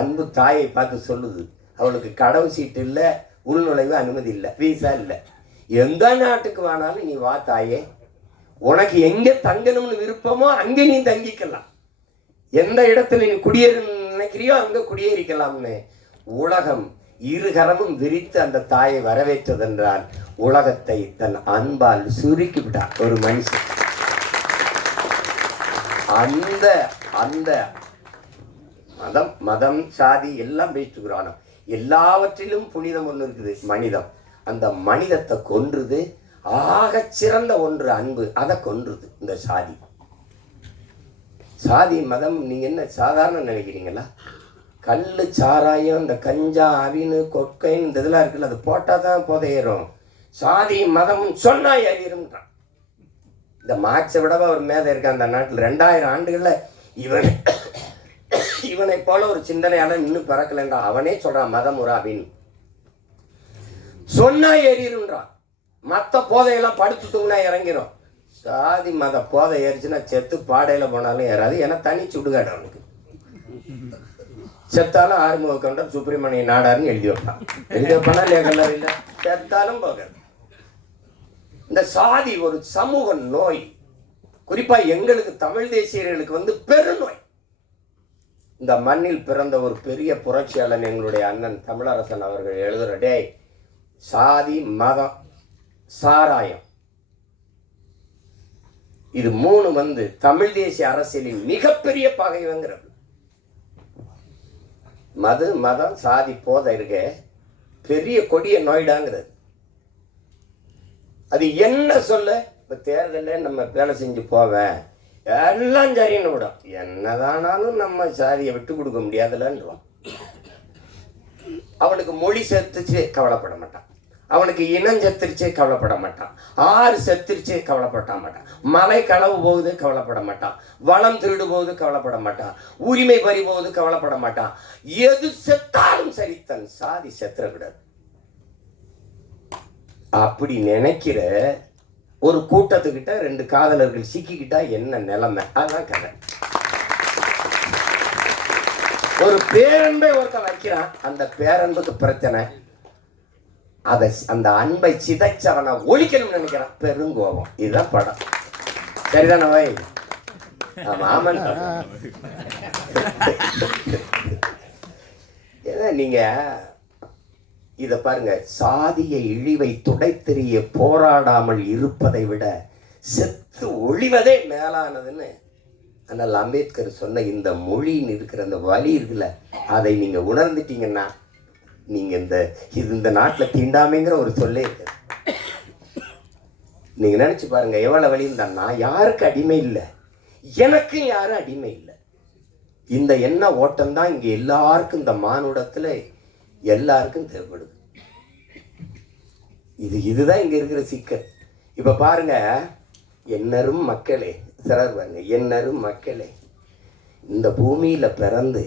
அன்பு தாயை பார்த்து சொல்லுது, அவளுக்கு கடவு சீட்டு இல்லை, உள்நுழைவு அனுமதி இல்லை, வீசா இல்லை. எந்த நாட்டுக்கு வேணாலும் நீ வா தாயே, உனக்கு எங்க தங்கணும்னு விருப்பமோ அங்கே நீ தங்கிக்கலாம், எந்த இடத்துல நீ குடியேற நினைக்கிறியோ அங்க குடியேறிக்கலாம்னு உலகம் இருகரமும் விரித்து அந்த தாயை வரவேற்றதென்றால் உலகத்தை தன் அன்பால் சுருக்கி விட்டார் ஒரு மனுஷன். அந்த அந்த மதம் மதம் சாதி எல்லாம் பேசிட்டுக்கிறான். எல்லாவற்றிலும் புனிதம் ஒன்று இருக்குது, மனிதம். அந்த மனிதத்தை கொன்றுது. ஆக சிறந்த ஒன்று அன்பு, அதை கொன்றுது இந்த சாதி. சாதி மதம் நீங்க என்ன சாதாரண நினைக்கிறீங்களா? கல்லு சாராயம், இந்த கஞ்சா அவினு கொக்கைன்னு இந்த இதெல்லாம் இருக்குல்ல, அது போட்டால் தான் புதையிரும். சாதி மதம் சொன்னா ஏறிடும்ன்றான். இந்த மார்க்ஸை விடவா ஒரு மேதை இருக்கான் அந்த நாட்டில். 2000 ஆண்டுகளில் இவனை போல ஒரு சிந்தனையாளர் இன்னும் பிறக்கலன்றா. அவனே சொல்றான் மதம் ஒரு அப்படின்னு சொன்னா ஏறிடும்ன்றான். மற்ற போதையெல்லாம் படுத்து தூங்கினா இறங்கிரும். சாதி மத போதை ஏறிச்சுன்னா செத்து பாடையில போனாலும் ஏறாது. ஏன்னா தனி சுடுகாடு அவனுக்கு. செத்தாலும் ஆறுமுக கவுண்டர் சுப்பிரமணிய நாடார்னு எழுதி வைப்பான். எழுதி வைப்பானா இல்லையா கல்லறையில்? செத்தாலும் போகாது. இந்த சாதி ஒரு சமூக நோய். குறிப்பா எங்களுக்கு தமிழ் தேசியர்களுக்கு பெருநோய். இந்த மண்ணில் பிறந்த ஒரு பெரிய புரட்சியாளன் எங்களுடைய அண்ணன் தமிழரசன் அவர்கள் எழுதுற, டேய் சாதி மதம் சாராயம் இது 3 தமிழ் தேசிய அரசியலின் மிகப்பெரிய பகைவங்கிறது. மது மதம் சாதி போதை இருக்க பெரிய கொடிய நோய்டாங்கிறது. அது என்ன சொல்ல? இப்போ தேர்தலில் நம்ம வேலை செஞ்சு போவேன் எல்லாம் சரின்னு விடும். என்னதானாலும் நம்ம சாதியை விட்டு கொடுக்க முடியாதுலன்றான். அவனுக்கு மொழி செத்துச்சு கவலைப்பட மாட்டான். அவனுக்கு இனம் செத்துருச்சு கவலைப்பட மாட்டான். ஆறு செத்துருச்சு கவலைப்பட மாட்டான். மலை களவு போகுது கவலைப்பட மாட்டான். வளம் திருடு போகுது கவலைப்பட மாட்டான். உரிமை பறி போகுது கவலைப்பட மாட்டான். எது செத்தாலும் சரி தன் சாதி செத்துறக்கூடாது. அப்படி நினைக்கிற ஒரு கூட்டத்துக்கிட்ட 2 காதலர்கள் சிக்கிக்கிட்டா என்ன நிலைமை? அதான் கதை. ஒரு பேரன்பை ஒருத்தன் வைக்கிறான், அந்த பேரன்புக்கு பிரச்சனை. அந்த அன்பை சிதைச்சவனை ஒழிக்கணும்னு நினைக்கிறான், பெருங்கோபம். இதுதான் படம். சரிதானே வை? ஆமாம். ஏன்னா நீங்க இதை பாருங்க, சாதிய இழிவை துடைத்தெறிய போராடாமல் இருப்பதை விட செத்து ஒழிவதே மேலானதுன்னு ஆனால் அம்பேத்கர் சொன்ன இந்த மொழின்னு இருக்கிற அந்த வலி இருக்குல்ல, அதை நீங்க உணர்ந்துட்டீங்கன்னா நீங்க இந்த நாட்டில் தீண்டாமைங்கிற ஒரு சொல்லே இருக்கு. நீங்க நினைச்சு பாருங்க எவ்வளவு வழி இருந்தா, நான் யாருக்கு அடிமை இல்லை, எனக்கும் யாரும் அடிமை இல்லை. இந்த எண்ண ஓட்டம் தான் இங்க எல்லாருக்கும், இந்த மானுடத்துல எல்லாருக்கும் தேவைப்படுது. இதுதான் இங்க இருக்கிற சிக்கல். இப்ப பாருங்க, என்னரும் மக்களே, சிலர் பாருங்க, என்னரும் மக்களே, இந்த பூமியில பிறந்து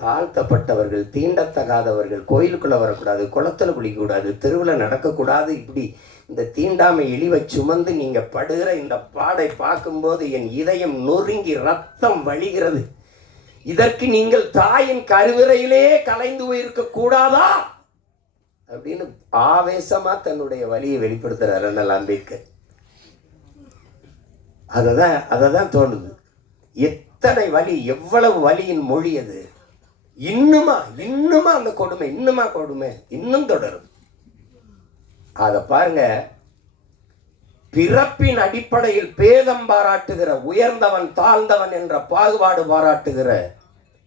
தாழ்த்தப்பட்டவர்கள், தீண்டத்தகாதவர்கள் கோயிலுக்குள்ள வரக்கூடாது, குளத்துல குளிக்கக்கூடாது, தெருவில் நடக்கக்கூடாது, இப்படி இந்த தீண்டாமை இழிவை சுமந்து நீங்க படுகிற இந்த பாடை பார்க்கும்போது என் இதயம் நொறுங்கி ரத்தம் வழிகிறது. இதற்கு நீங்கள் தாயின் கருவிறையிலே கலைந்து போயிருக்க கூடாதா அப்படின்னு ஆவேசமா தன்னுடைய வலியை வெளிப்படுத்துறார் அண்ணல் அம்பேத்கர். அததான் தோணுது. எத்தனை வலி, எவ்வளவு வலியின் மொழி அது. இன்னுமா அந்த கொடுமை, இன்னும் தொடரும். அத பாருங்க, பிறப்பின் அடிப்படையில் பேதம் பாராட்டுகிற, உயர்ந்தவன் தாழ்ந்தவன் என்ற பாகுபாடு பாராட்டுகிற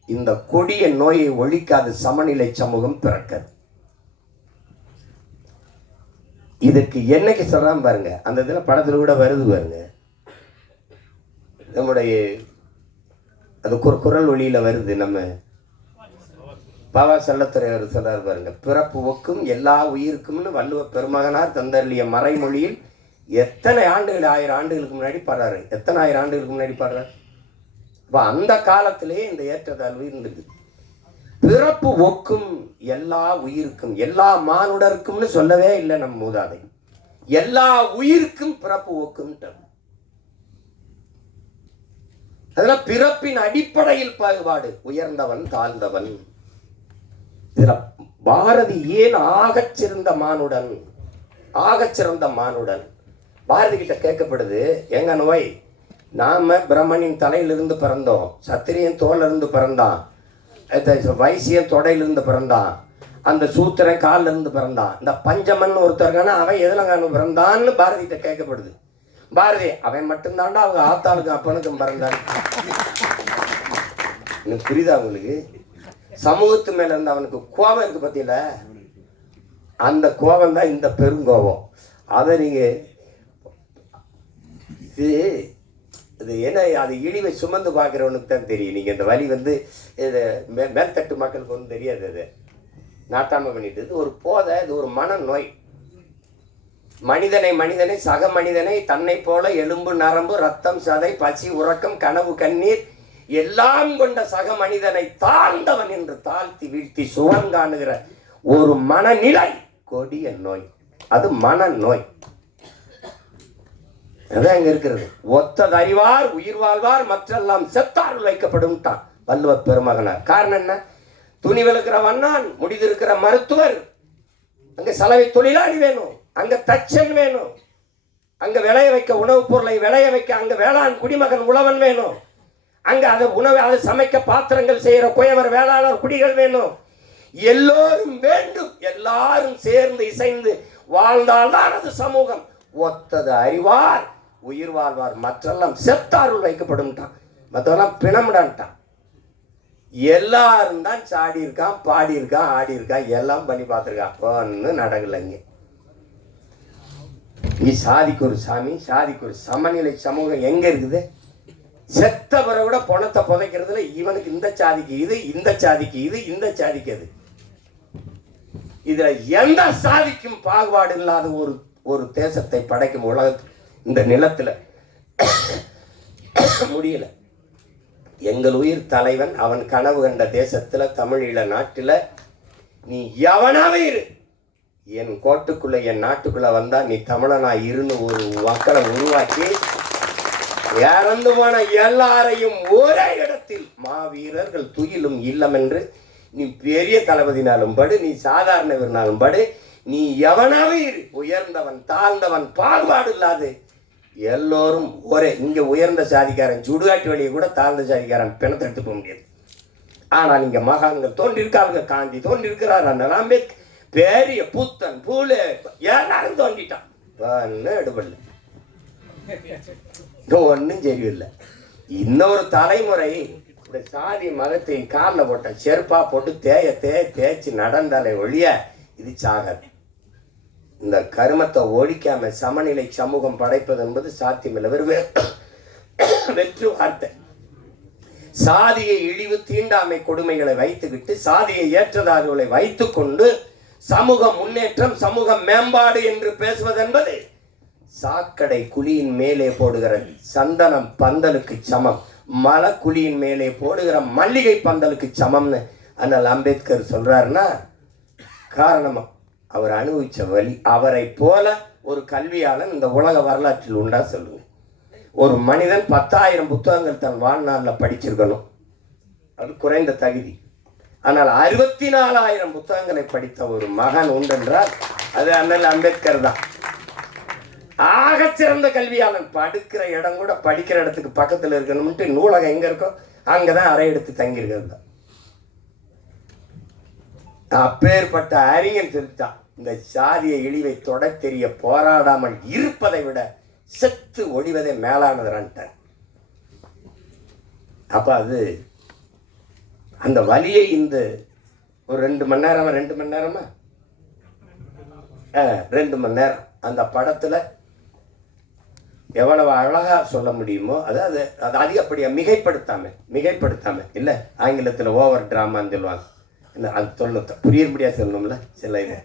இந்த கொடிய நோயை ஒழிக்காது சமநிலை சமூகம் பிறக்காது. இதுக்கு என்னைக்கு சொல்றான் பாருங்க, அந்த இதுல படத்துல கூட வருது பாருங்க, நம்முடைய அது குரல் ஒளியில வருது. நம்ம பாவா செல்லத்துறை அவர் சொல்றாரு பாருங்க, பிறப்பு ஒக்கும் எல்லா உயிருக்கும்னு வள்ளுவ பெருமகனார் தந்தருளிய மறைமொழியில் எத்தனை ஆண்டுகள், 1000 ஆண்டுகளுக்கு முன்னாடி பாடுறாரு. எத்தனை 1000 ஆண்டுகளுக்கு முன்னாடி பாடுறாரு. அப்ப அந்த காலத்திலேயே இந்த ஏற்றத்தாழ்வு இருந்தது. பிறப்பு ஒக்கும் எல்லா உயிருக்கும், எல்லா மானுடருக்கும்னு சொல்லவே இல்லை நம் மூதாதை. எல்லா உயிருக்கும் பிறப்பு ஒக்கும். அதுல பிறப்பின் அடிப்படையில் பாகுபாடு, உயர்ந்தவன் தாழ்ந்தவன். இதுல பாரதி ஏன் ஆகச்சிறந்த மானுடன் பாரதி கிட்ட கேட்கப்படுது, எங்க நோய், நாம பிரம்மனின் தலையிலிருந்து பிறந்தோம், சத்திரியன் தோலிருந்து பிறந்தான், வைசியன் தொடையிலிருந்து பிறந்தான், அந்த சூத்திரன் காலில் இருந்து பிறந்தான், இந்த பஞ்சமன் ஒருத்தருக்கான அவன் எதுல பிறந்தான்னு பாரதி கிட்ட கேட்கப்படுது. பாரதி, அவன் மட்டும்தான்டா அவங்க ஆத்தாளுக்கும் அப்பனுக்கும் பிறந்தான். எனக்கு புரியுதா உங்களுக்கு? சமூகத்து மேல இருந்து அவனுக்கு கோபம் இருக்கு பத்தியில, அந்த கோபம் தான் இந்த பெருங்கோபம். அதை நீங்க இது என்ன, அது இழிவை சுமந்து பார்க்குறவனுக்கு தான் தெரியும். நீங்கள் இந்த வலி இது மேல்தட்டு மக்களுக்கு ஒன்றும் தெரியாது. அது நாட்டாமை பண்ணிட்டு, இது ஒரு போதை, இது ஒரு மனநோய். மனிதனை சக மனிதனை தன்னை போல எலும்பு நரம்பு ரத்தம் சதை பசி உறக்கம் கனவு கண்ணீர் எல்லாம் கொண்ட சக மனிதனை தாழ்ந்தவன் என்று தாழ்த்தி வீழ்த்தி சுகம் காணுகிற ஒரு மனநிலை கொடிய நோய். அது மனநோய். அதான் இங்க இருக்கிறது. ஒத்தது அறிவார் உயிர் வாழ்வார் மற்றெல்லாம் செத்தார் வைக்கப்படும் வள்ளுவ பெருமகனார். காரணம் என்ன? துணி விளக்குற வண்ணான், முடிதிருக்கிற மருத்துவர், அங்க சலவை தொழிலாளி வேணும், அங்க தச்சன் வேணும், அங்க விளைய வைக்க உணவுப் பொருளை விளைய வைக்க அங்க வேளாண் குடிமகன் உழவன் வேணும், அங்க அதை உணவை அதை சமைக்க பாத்திரங்கள் செய்யற குயவர் வேளாளர் குடிகள் வேணும். எல்லோரும் வேண்டும். எல்லாரும் சேர்ந்து இசைந்து வாழ்ந்தால்தான் அது சமூகம். ஒத்தது அறிவார் உயிர் வாழ்வார், மற்றெல்லாம் செத்தாருள் வைக்கப்படும். மற்றெல்லாம் பிணமிடான்ட்டான். எல்லாரும் தான் சாடி இருக்கான், பாடி இருக்கான், ஆடி இருக்கான், எல்லாம் பண்ணி பார்த்துருக்கான். ஒன்றும் நடக்கலைங்க. இங்கே சாதிக்கு ஒரு சாமி, சாதிக்கு ஒரு சமநிலை சமூகம் எங்க இருக்குது? செத்தவரை விட பணத்தை புதைக்கிறதுல இவனுக்கு இந்த சாதிக்கு இது, இந்த சாதிக்கு இது, இந்த சாதிக்கு அது. இதுல எந்த சாதிக்கும் பாகுபாடு இல்லாத ஒரு தேசத்தை படைக்கும் உலகத்தில் இந்த நிலத்துல முடியல. எங்கள் உயிர் தலைவன் அவன் கனவு கண்ட தேசத்துல, தமிழீழ நாட்டில் நீ எவனாவே இரு, என் கோட்டுக்குள்ள என் நாட்டுக்குள்ள வந்தா நீ தமிழனா இருன்னு ஒரு மக்களை உருவாக்கி இறந்து போன எல்லாரையும் ஒரே இடத்தில் மாவீரர்கள் துயிலும் இல்லம் என்று, நீ பெரிய தளபதினாலும் படு, நீ சாதாரண வீரனாலும் படு, நீ எவனாவே இரு, உயர்ந்தவன் தாழ்ந்தவன் பாகுபாடு இல்லாது எல்லோரும் ஒரே. இங்க உயர்ந்த சாதிக்காரன் சுடுகாட்டு வழியை கூட தாழ்ந்த சாதிக்காரன் பிணத்தை எடுத்து போக முடியாது. ஆனால் இங்க மகான்கள் தோன்றிருக்காங்க, காந்தி தோன்றிருக்கிறார், அண்ணல் அம்பேத்கர், பெரிய புத்தன் பூலே எல்லாரும் தோண்டிட்டான். எடுபடல, ஒன்றும் சரியில்லை. இன்னொரு தலைமுறை சாதி மதத்தை காலில் போட்ட செருப்பா போட்டு தேய்ச்சி நடந்தாலே ஒழிய இது சாகாது. இந்த கருமத்தை ஒழிக்காம சமநிலை சமூகம் படைப்பது என்பது சாத்தியமில்லை. வெற்று வார்த்தை. சாதியை இழிவு தீண்டாமை கொடுமைகளை வைத்துக்கிட்டு சாதியை ஏற்றதார்களை வைத்துக் கொண்டு சமூக முன்னேற்றம் சமூக மேம்பாடு என்று பேசுவது என்பது சாக்கடை குழியின் மேலே போடுகிற சந்தனம் பந்தலுக்கு சமம், மலக்குழியின் மேலே போடுகிற மல்லிகை பந்தலுக்கு சமம்னு அண்ணல் அம்பேத்கர் சொல்றாருன்னா காரணமா அவர் அனுபவிச்ச வழி. அவரை போல ஒரு கல்வியாளன் இந்த உலக வரலாற்றில் உண்டா சொல்லுங்க? ஒரு மனிதன் 10,000 புத்தகங்கள் தன் வாழ்நாளில் படிச்சிருக்கணும், அது குறைந்த தகுதி. ஆனால் 64,000 புத்தகங்களை படித்த ஒரு மகன் உண்டென்றால் அது அண்ணல் அம்பேத்கர் தான். ஆகச்சிறந்த கல்வியாளன். படுக்கிற இடம் கூட படிக்கிற இடத்துக்கு பக்கத்தில் இருக்கணும்ட்டு நூலகம் எங்க இருக்கோ அங்கதான் அறை எடுத்து தங்கியிருக்கிறது. அப்பேற்பட்ட அறிஞன் சொல்லிட்டான், இந்த சாதிய இழிவை தொட தெரிய போராடாமல் இருப்பதை விட செத்து ஒழிவதே மேலானதுறான்ட்ட. அப்ப அது அந்த வலியை இந்த ஒரு 2 மணி நேரமா 2 மணி நேரமா 2 மணி நேரம் அந்த படத்துல எவ்வளவு அழகா சொல்ல முடியுமோ அதாவது அது அதிகப்படியா மிகைப்படுத்தாம இல்லை, ஆங்கிலத்தில் ஓவர் டிராமான்னு சொல்லுவாங்க. அது சொல்லணும், புரியும்படியா சொல்லணும்ல சில இது.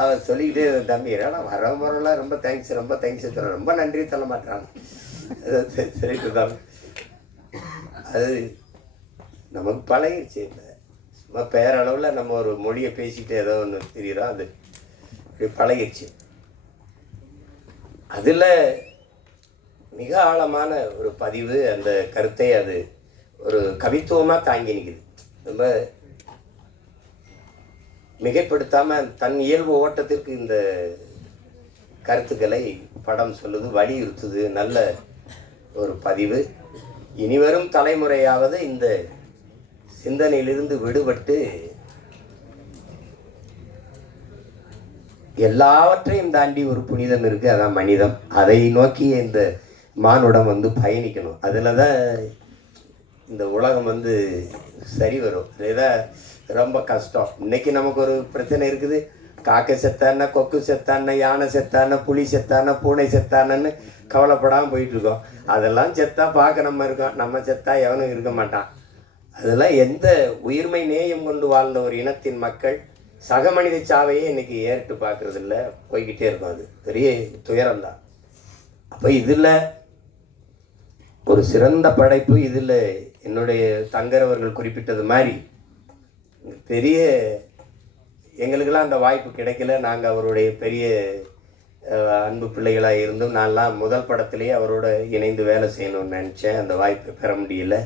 அவர் சொல்லிக்கிட்டே தம்பி ஆனால் வர முறைலாம் ரொம்ப தேங்க்ஸ் சொல்ல, ரொம்ப நன்றி சொல்ல மாட்டாங்க. சரிட்டு தான் அது நமக்கு பழகிடுச்சு. சும்மா பேரளவில் நம்ம ஒரு மொழியை பேசிட்டு ஏதோ ஒன்று தெரியுறோம், அது பழகிடுச்சு. அதில் மிக ஆழமான ஒரு பதிவு, அந்த கருத்தை அது ஒரு கவித்துவமாக தாங்கி நிற்குது. ரொம்ப மிகைப்படுத்தாமல் தன் இயல்பு ஓட்டத்திற்கு இந்த கருத்துக்களை படம் சொல்லுது, வலியுறுத்துது. நல்ல ஒரு பதிவு. இனிவரும் தலைமுறையாவது இந்த சிந்தனையிலிருந்து விடுபட்டு எல்லாவற்றையும் தாண்டி ஒரு புனிதம் இருக்கு, அதான் மனிதம். அதை நோக்கி இந்த மானுடம் பயணிக்கணும். அதில் தான் இந்த உலகம் சரி வரும். இதுதான் ரொம்ப கஷ்டம். இன்னைக்கு நமக்கு ஒரு பிரச்சனை இருக்குது. காக்கை செத்தான, கொக்கு செத்தான, யானை செத்தான, புலி செத்தான, பூனை செத்தானன்னு கவலைப்படாமல் போயிட்டு இருக்கோம். அதெல்லாம் செத்தா பார்க்க நம்ம இருக்கோம், நம்ம செத்தா எவனும் இருக்க மாட்டான். அதெல்லாம் எந்த உயிர்மை நேயம் கொண்டு வாழ்ந்த ஒரு இனத்தின் மக்கள் சக மனித சாவையே இன்னைக்கு ஏறிட்டு பார்க்கறது இல்லை, போய்கிட்டே இருக்கும். அது பெரிய துயரம்தான். அப்போ இதில் ஒரு சிறந்த படைப்பு. இதில் என்னுடைய தங்கரவர்கள் குறிப்பிட்டது மாதிரி பெரிய எங்களுக்கெல்லாம் அந்த வாய்ப்பு கிடைக்கல. நாங்கள் அவருடைய பெரிய அன்பு பிள்ளைகளாக இருந்தும் நான்லாம் முதல் படத்திலேயே அவரோட இணைந்து வேலை செய்யணும்னு நினச்சேன். அந்த வாய்ப்பை பெற முடியல.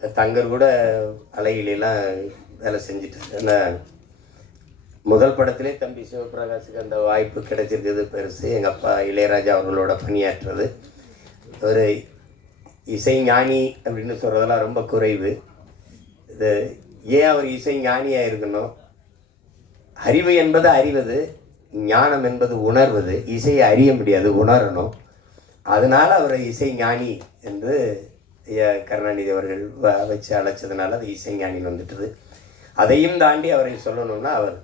தங்கர் கூட அழகிலாம் வேலை செஞ்சுட்டார். ஏன்னா முதல் படத்திலே தம்பி சிவபிரகாஷுக்கு அந்த வாய்ப்பு கிடைச்சிருக்குது பெருசு. எங்கள் அப்பா இளையராஜா அவர்களோட பணியாற்றுறது. ஒரு இசை ஞானி அப்படின்னு சொல்கிறதெல்லாம் ரொம்ப குறைவு. இது ஏன் அவர் இசை ஞானியாக இருக்கணும்? அறிவு என்பது அறிவது, ஞானம் என்பது உணர்வது. இசையை அறிய முடியாது, உணரணும். அதனால் அவரை இசை ஞானி என்று கருணாநிதி அவர்கள் வச்சு அழைச்சதுனால அது இசை ஞானின்னு வந்துட்டுது. அதையும் தாண்டி அவரை சொல்லணும்னா அவர்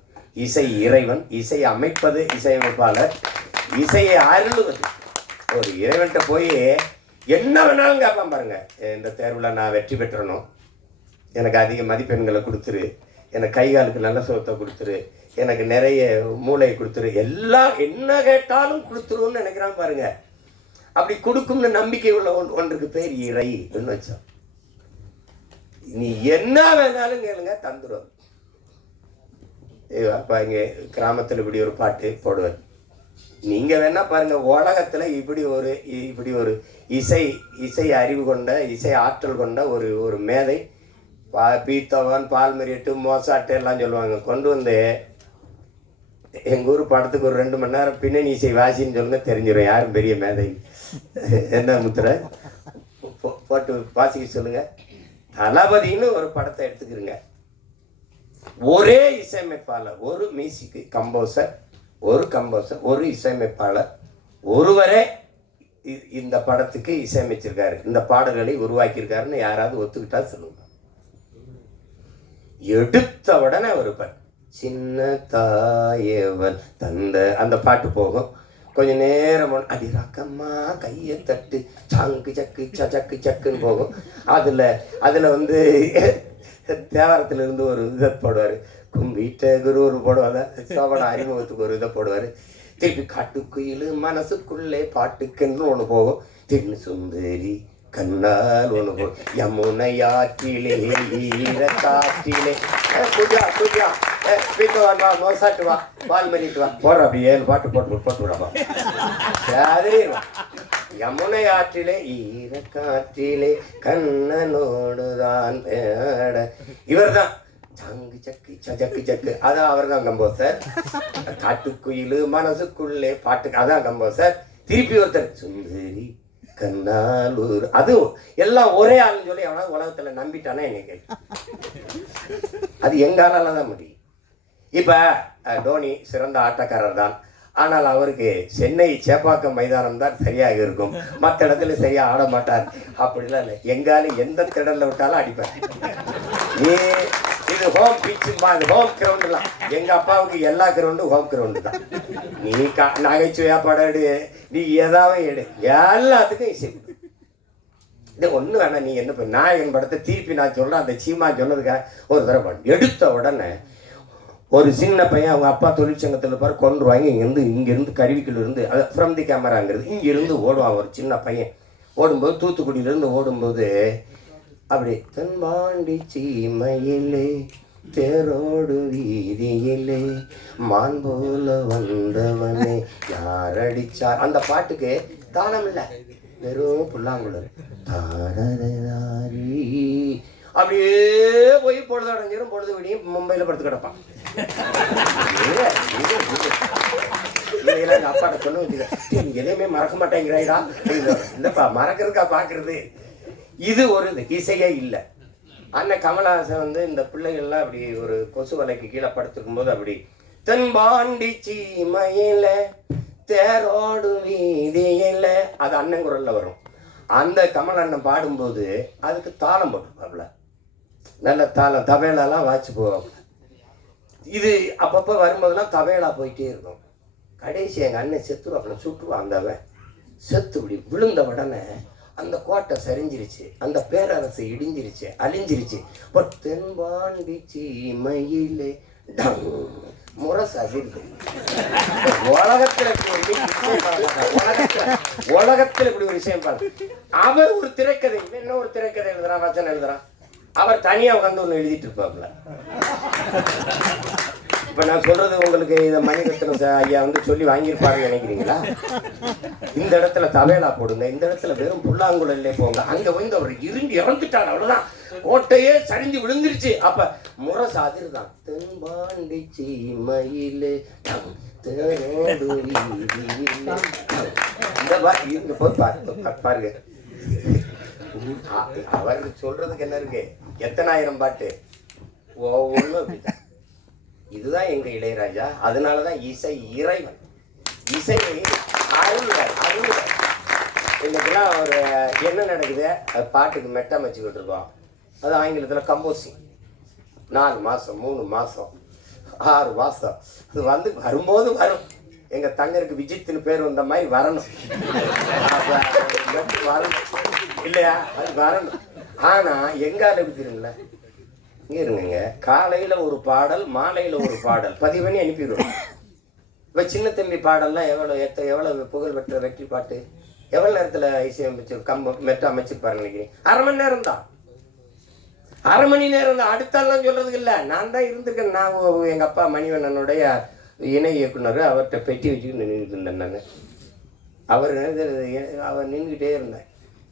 இசை இறைவன். இசை அமைப்பது இசையமைப்பாளர், இசையை அருளுவது. ஒரு இறைவன்கிட்ட போய் என்ன வேணாலும் கேட்பான் பாருங்க. இந்த தேர்வில் நான் வெற்றி பெற்றணும், எனக்கு அதிக மதிப்பெண்களை கொடுத்துரு, எனக்கு கை காலுக்கு நல்ல சுகத்தை கொடுத்துரு, எனக்கு நிறைய மூளையை கொடுத்துரு, எல்லாம் என்ன கேட்டாலும் கொடுத்துருன்னு நினைக்கிறான் பாருங்க. அப்படி கொடுக்கும்னு நம்பிக்கை உள்ள ஒன்றுக்கு பேர் இறைன்னு வச்சோம். நீ என்ன வேணாலும் கேளுங்க, தந்துடும். அப்போ இங்கே கிராமத்தில் இப்படி ஒரு பாட்டு போடுவார். நீங்கள் வேணா பாருங்க, உலகத்தில் இப்படி ஒரு இசை அறிவு கொண்ட, இசை ஆற்றல் கொண்ட ஒரு மேதை, பீத்தவன், பால்மெரியட்டு, மோசாட்டு எல்லாம் சொல்லுவாங்க. கொண்டு வந்து எங்கள் ஊர் படத்துக்கு ஒரு 2 மணி நேரம் பின்னணி இசை வாசின்னு சொல்லுங்க, தெரிஞ்சிடும் யாரும் பெரிய மேதை. என்ன முத்திரை போட்டு வாசிக்க சொல்லுங்க. தளபதினு ஒரு படத்தை எடுத்துக்கிறீங்க. ஒரே இசையமைப்பாளர், ஒரு மியூசிக் கம்போசர், ஒரு இசையமைப்பாளர் ஒருவரே இந்த படத்துக்கு இசையமைச்சிருக்காரு, இந்த பாடல்களை உருவாக்கியிருக்காருன்னு யாராவது ஒத்துக்கிட்டா சொல்லுங்க. எடுத்த உடனே ஒரு பாட்டு, சின்ன தாயவன் தந்த அந்த பாட்டு போகும். கொஞ்ச நேரம் அடி ரக்கம்மா கையை தட்டு சங்கு சக்கு சக்கு சக்குன்னு போகும். அதில் வந்து தேவாரத்திலிருந்து ஒரு இதை போடுவார், கும்பிட்ட குரு ஒரு போடுவாங்க, சோபன அறிமுகத்துக்கு ஒரு இதை போடுவார். திருப்பி காட்டுக்குயில் மனசுக்குள்ளே பாட்டுக்குன்னு ஒன்று போகும். தின்னு சுந்தரி கண்ணால் ஒன்று போகும், யமுனையாற்றிலே ஈர காற்றிலே பூஜா வா மோசாட்டு வா பால் மறிட்டு வா போடுற. அப்படி 7 பாட்டு போட்டு விடாமா சரிவா. யமுனை ஆற்றிலே ஈர காற்றிலே கண்ணனோடுதான் பேட. இவர் தான் சங்கு சக்கு சக்கு சக்கு, அதான் அவர் தான் கம்போசர். காட்டுக்குயில் மனசுக்குள்ளே பாட்டுக்கு அதான் கம்போசர். திருப்பி ஒருத்தர் சுந்தரி கண்ணாலூர், அது எல்லாம் ஒரே ஆளுன்னு சொல்லி எவனாவது உலகத்தில் நம்பிட்டானா என்னை அது எங்கால தான் முடியும். இப்போ டோனி சிறந்த ஆட்டக்காரர் தான், ஆனால் அவருக்கு சென்னை சேப்பாக்கம் மைதானம் தான் சரியாக இருக்கும், மற்ற இடத்துல சரியாக ஆட மாட்டார். அப்படிலாம் இல்லை, எங்காலும் எந்த திடலில் விட்டாலும் அடிப்பார். நீ இது ஹோம் பிச்சுமா, இது ஹோம் கிரவுண்டுலாம். எங்கள் அப்பாவுக்கு எல்லா கிரவுண்டும் ஹோம் கிரவுண்டு தான். நீ நகைச்சுவையாக படம் எடு, நீ ஏதாவது எடு, எல்லாத்துக்கும் இசை. இது ஒன்று வேணாம். நீ என்ன நாயகன் படத்தை திருப்பி நான் சொல்கிறேன், அந்த சீமா சொன்னதுக்காக ஒரு தடவை பண்ணு. எடுத்த உடனே ஒரு சின்ன பையன் அவங்க அப்பா தொழிற்சங்கத்தில் பாரு கொண்டுருவாங்க. இங்கேருந்து கருவிக்கிலிருந்து, அது ஃப்ரம் தி கேமராங்கிறது, இங்கேருந்து ஓடுவான் ஒரு சின்ன பையன். ஓடும்போது தூத்துக்குடியிலேருந்து ஓடும்போது அப்படி தென்பாண்டி சீமையிலே தேரோடு வீதியிலே மான் போல வந்தவனே யார் அடிச்சார். அந்த பாட்டுக்கு தாளம் இல்லை, வெறும் புல்லாங்குழல். தாரதாரி அப்படியே போய் பொழுது அடைஞ்சிடும். பொழுது விடியும் மும்பையில் படுத்து கிடப்பான். எங்கள் அப்பாட்ட சொன்ன நீ எதையுமே மறக்க மாட்டேங்கிறாயிடா. இல்லைப்பா, மறக்கிறதுக்கா பார்க்கறது. இது ஒரு இசையே இல்லை. அண்ணன் கமலஹாசன் வந்து இந்த பிள்ளைகள்லாம் அப்படி ஒரு கொசு வலைக்கு கீழே படுத்துக்கும் போது அப்படி தென்பாண்டி சீமையில தேரோடு வீதியில, அது அண்ணன் குரல்ல வரும். அந்த கமல் அண்ணன் பாடும்போது அதுக்கு தாளம் போட்டுப்பாப்புல, நல்ல தாளம் தபேலாலாம் வாட்சி போவாப்புல. இது அப்பப்போ வரும்போதெல்லாம் தபேலா போயிட்டே இருக்கும். கடைசி எங்கள் அண்ணன் செத்துருவாப்புல, சுட்டுருவான். அந்தவன் செத்து இப்படி விழுந்த உடனே அந்த கோட்டை சரிஞ்சிருச்சு, அந்த பேரரசு இடிஞ்சிருச்சு, அழிஞ்சிருச்சு. பட் தென்பாண்டி சீமையிலே முரசு அதிர்வு. உலகத்தில் இப்படி ஒரு விஷயம் பாரு. அவர் ஒரு திரைக்கதை, என்ன ஒரு திரைக்கதை எழுதுறான், வசனம் எழுதுறான். அவர் தனியா உட்காந்து ஒன்று எழுதிட்டு இருப்பாப்புல. இப்ப இப்ப நான் சொல்றது உங்களுக்கு இதை மணிரத்னம் ஐயா வந்து சொல்லி வாங்கியிருப்பாருன்னு நினைக்கிறீங்களா? இந்த இடத்துல தவேலா போடுங்க, இந்த இடத்துல வெறும் புல்லாங்குழல்லே போங்க, அங்க வந்து அவர் இரும்பி இறந்துட்டார், அவ்வளவுதான், கோட்டையே சரிஞ்சு விழுந்துருச்சு. அப்ப முறை சாதிர்தான் தென்பாண்டி சீமையிலே இங்க போய் பாருங்க. அவர் சொல்றதுக்கு என்ன இருக்கு, எத்தனாயிரம் பாட்டு ஒவ்வொன்றும் அப்படிதான். இதுதான் எங்க இளையராஜா. அதனாலதான் இசை இறைவன், இசை அருள்வார். இன்னைக்கெல்லாம் ஒரு என்ன நடக்குது, அது பாட்டுக்கு மெட்டமைச்சுக்கிட்டு இருக்கோம். அது ஆங்கிலத்தில் கம்போசிங். 4 மாதம் 3 மாதம் 6 மாதம் அது வந்து வரும்போது வரும். எங்கள் தங்கருக்கு விஜித்துன்னு பேர் வந்த மாதிரி வரணும், வரணும் இல்லையா? அது வரணும். ஆனால் எங்கால தெரியுங்களா, இங்கே இருங்க, காலையில் ஒரு பாடல், மாலையில் ஒரு பாடல் பதிவு பண்ணி அனுப்பிடுவோம். இப்போ சின்ன தம்பி பாடல்லாம் எவ்வளோ புகழ் பெற்ற வெற்றி பாட்டு, எவ்வளோ நேரத்தில் இசையமைச்சு மெட்ட அமைச்சிருப்பாரு நினைக்கிறேன்? 1/2 மணி நேரம் தான், 1/2 மணி நேரம் தான். அடுத்தாலாம் சொல்கிறதுக்கு இல்லை, நான் தான் இருந்திருக்கேன். நான் எங்கள் அப்பா மணிவண்ணனுடைய இணை இயக்குனர், அவர்கிட்ட பெட்டி வச்சுக்கிட்டு நின்றுட்டு இருந்தேன் நான். அவர் நின்றுக்கிட்டே இருந்தேன்,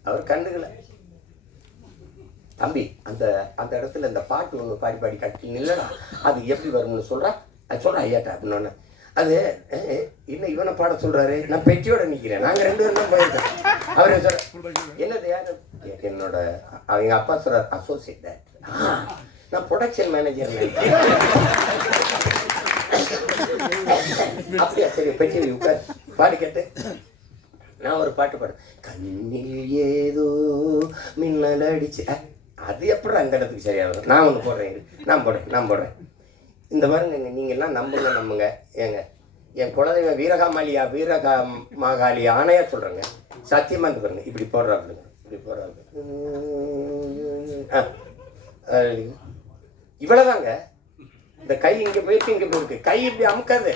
அவர் கண்டுக்கலை. தம்பி அந்த அந்த இடத்துல இந்த பாட்டு ஒன்று பாடி கட்டி நில்லடா, அது எப்படி வரும்னு சொல்கிறா, அது சொல்கிறேன் ஐயாட்டா அப்படின்னு. அது இன்னும் இவனை பாட சொல்கிறாரு, நான் பெட்டியோட நிற்கிறேன், நாங்கள் 2 பேரும் தான் போயிருக்கேன். அவரே சொல்கிறேன், என்னது யார், என்னோட அவங்க அப்பா சொல்கிறார் அசோசியேட் டைரக்டர், நான் ப்ரொடக்ஷன் மேனேஜர் நினைக்கிறேன். அப்படியா, சரி பெட்டி உட்கார் பாடி கேட்டு நான் ஒரு பாட்டு பாடுறேன். கண்ணில் ஏதோ மின்னல் அடிச்சு, அது எப்படி அந்த இடத்துக்கு சரியாகும்? நான் ஒன்று போடுறேன், நான் போடுறேன். இந்த மாதிரி நீங்கள்லாம் நம்புங்க. ஏங்க என் குலதெய்வம் வீரகாமாகாளி ஆணையா சொல்கிறேங்க, சத்தியமாக இருந்து பாருங்க, இப்படி போடுறாப்புங்க, இவ்வளோதாங்க. இந்த கை இங்கே போயிருக்கு, இங்கே போயிருக்கு, கை இப்படி அமுக்காது.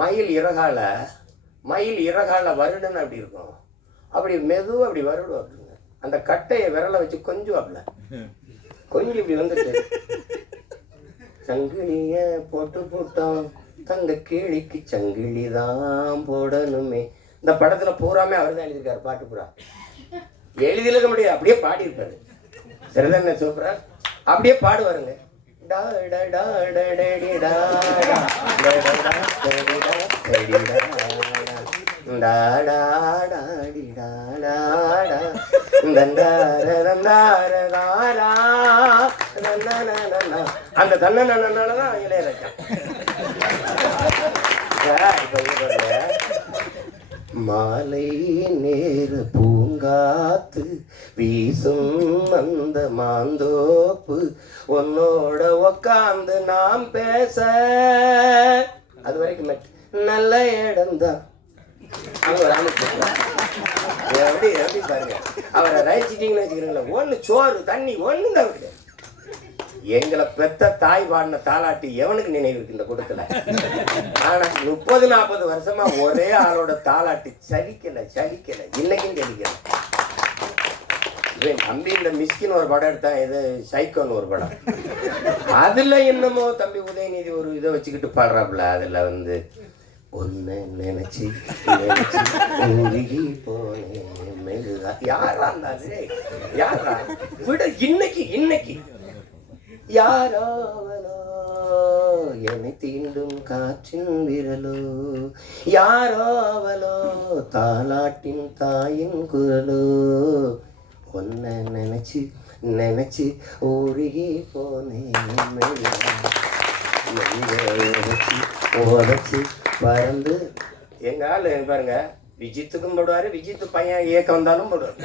மயில் இறகால வருடுன்னு அப்படி இருக்கும், அப்படி மெதுவாக அப்படி வருடும் அப்படிங்க. அந்த கட்டையை விரலை வச்சு கொஞ்சம் இப்படி வந்துட்டு, சங்கிலிய போட்டோம் தங்க கிளிக்கு சங்கிலி தான் போடணுமே. இந்த படத்துல பூராமே அவர் தான் எழுதியிருக்காரு, பாட்டு பூரா எழுதியிருக்க முடியாது, அப்படியே பாடி இருப்பாரு. சரிதானே சூப்பரா அப்படியே பாடுவாருங்க. அந்த தன்னதான் இளையராஜா. மாலை நேர பூங்காத்து வீசும் அந்த மாந்தோப்பு உன்னோட உக்காந்து நாம் பேச, அது வரைக்கும் நல்ல இடம்தான். எப்படி பாருங்க, அவரை ரசிச்சிட்டீங்கன்னு வச்சுக்கிறீங்களா, ஒண்ணு சோறு தண்ணி ஒண்ணு தான். எங்களை பெத்த தாய் பாடின தாலாட்டு எவனுக்கு நினைவு இருக்கு இந்த கூட்டத்துல? ஆனா 30-40 வருஷமா ஒரே ஆளோட தாலாட்டு சலிக்கல, இன்னைக்கும் சலிக்கல. தம்பி இந்த மிஸ்கின் ஒரு படம் எடுத்தா, இது சைக்கோன்னு ஒரு படம், அதுல என்னமோ தம்பி உதயநிதி ஒரு இதை வச்சுக்கிட்டு பாடுறாப்புல. அதுல வந்து ஒன்னு நினைச்சு போனேன், யாரா இருந்தாரு, யாரா விட இன்னைக்கு யாராவலோ என்னை தீண்டும் காற்றின் விரலோ, யாராவலோ தாலாட்டின் தாயின் குரலோ, ஒன்ன நினைச்சு ஒழுகி போனேன், உதச்சு பறந்து. எங்க ஆளு பாருங்க, விஜித்துக்கும் போடுவாரு, விஜித்து பையன் இயக்கம் வந்தாலும் போடுவாரு.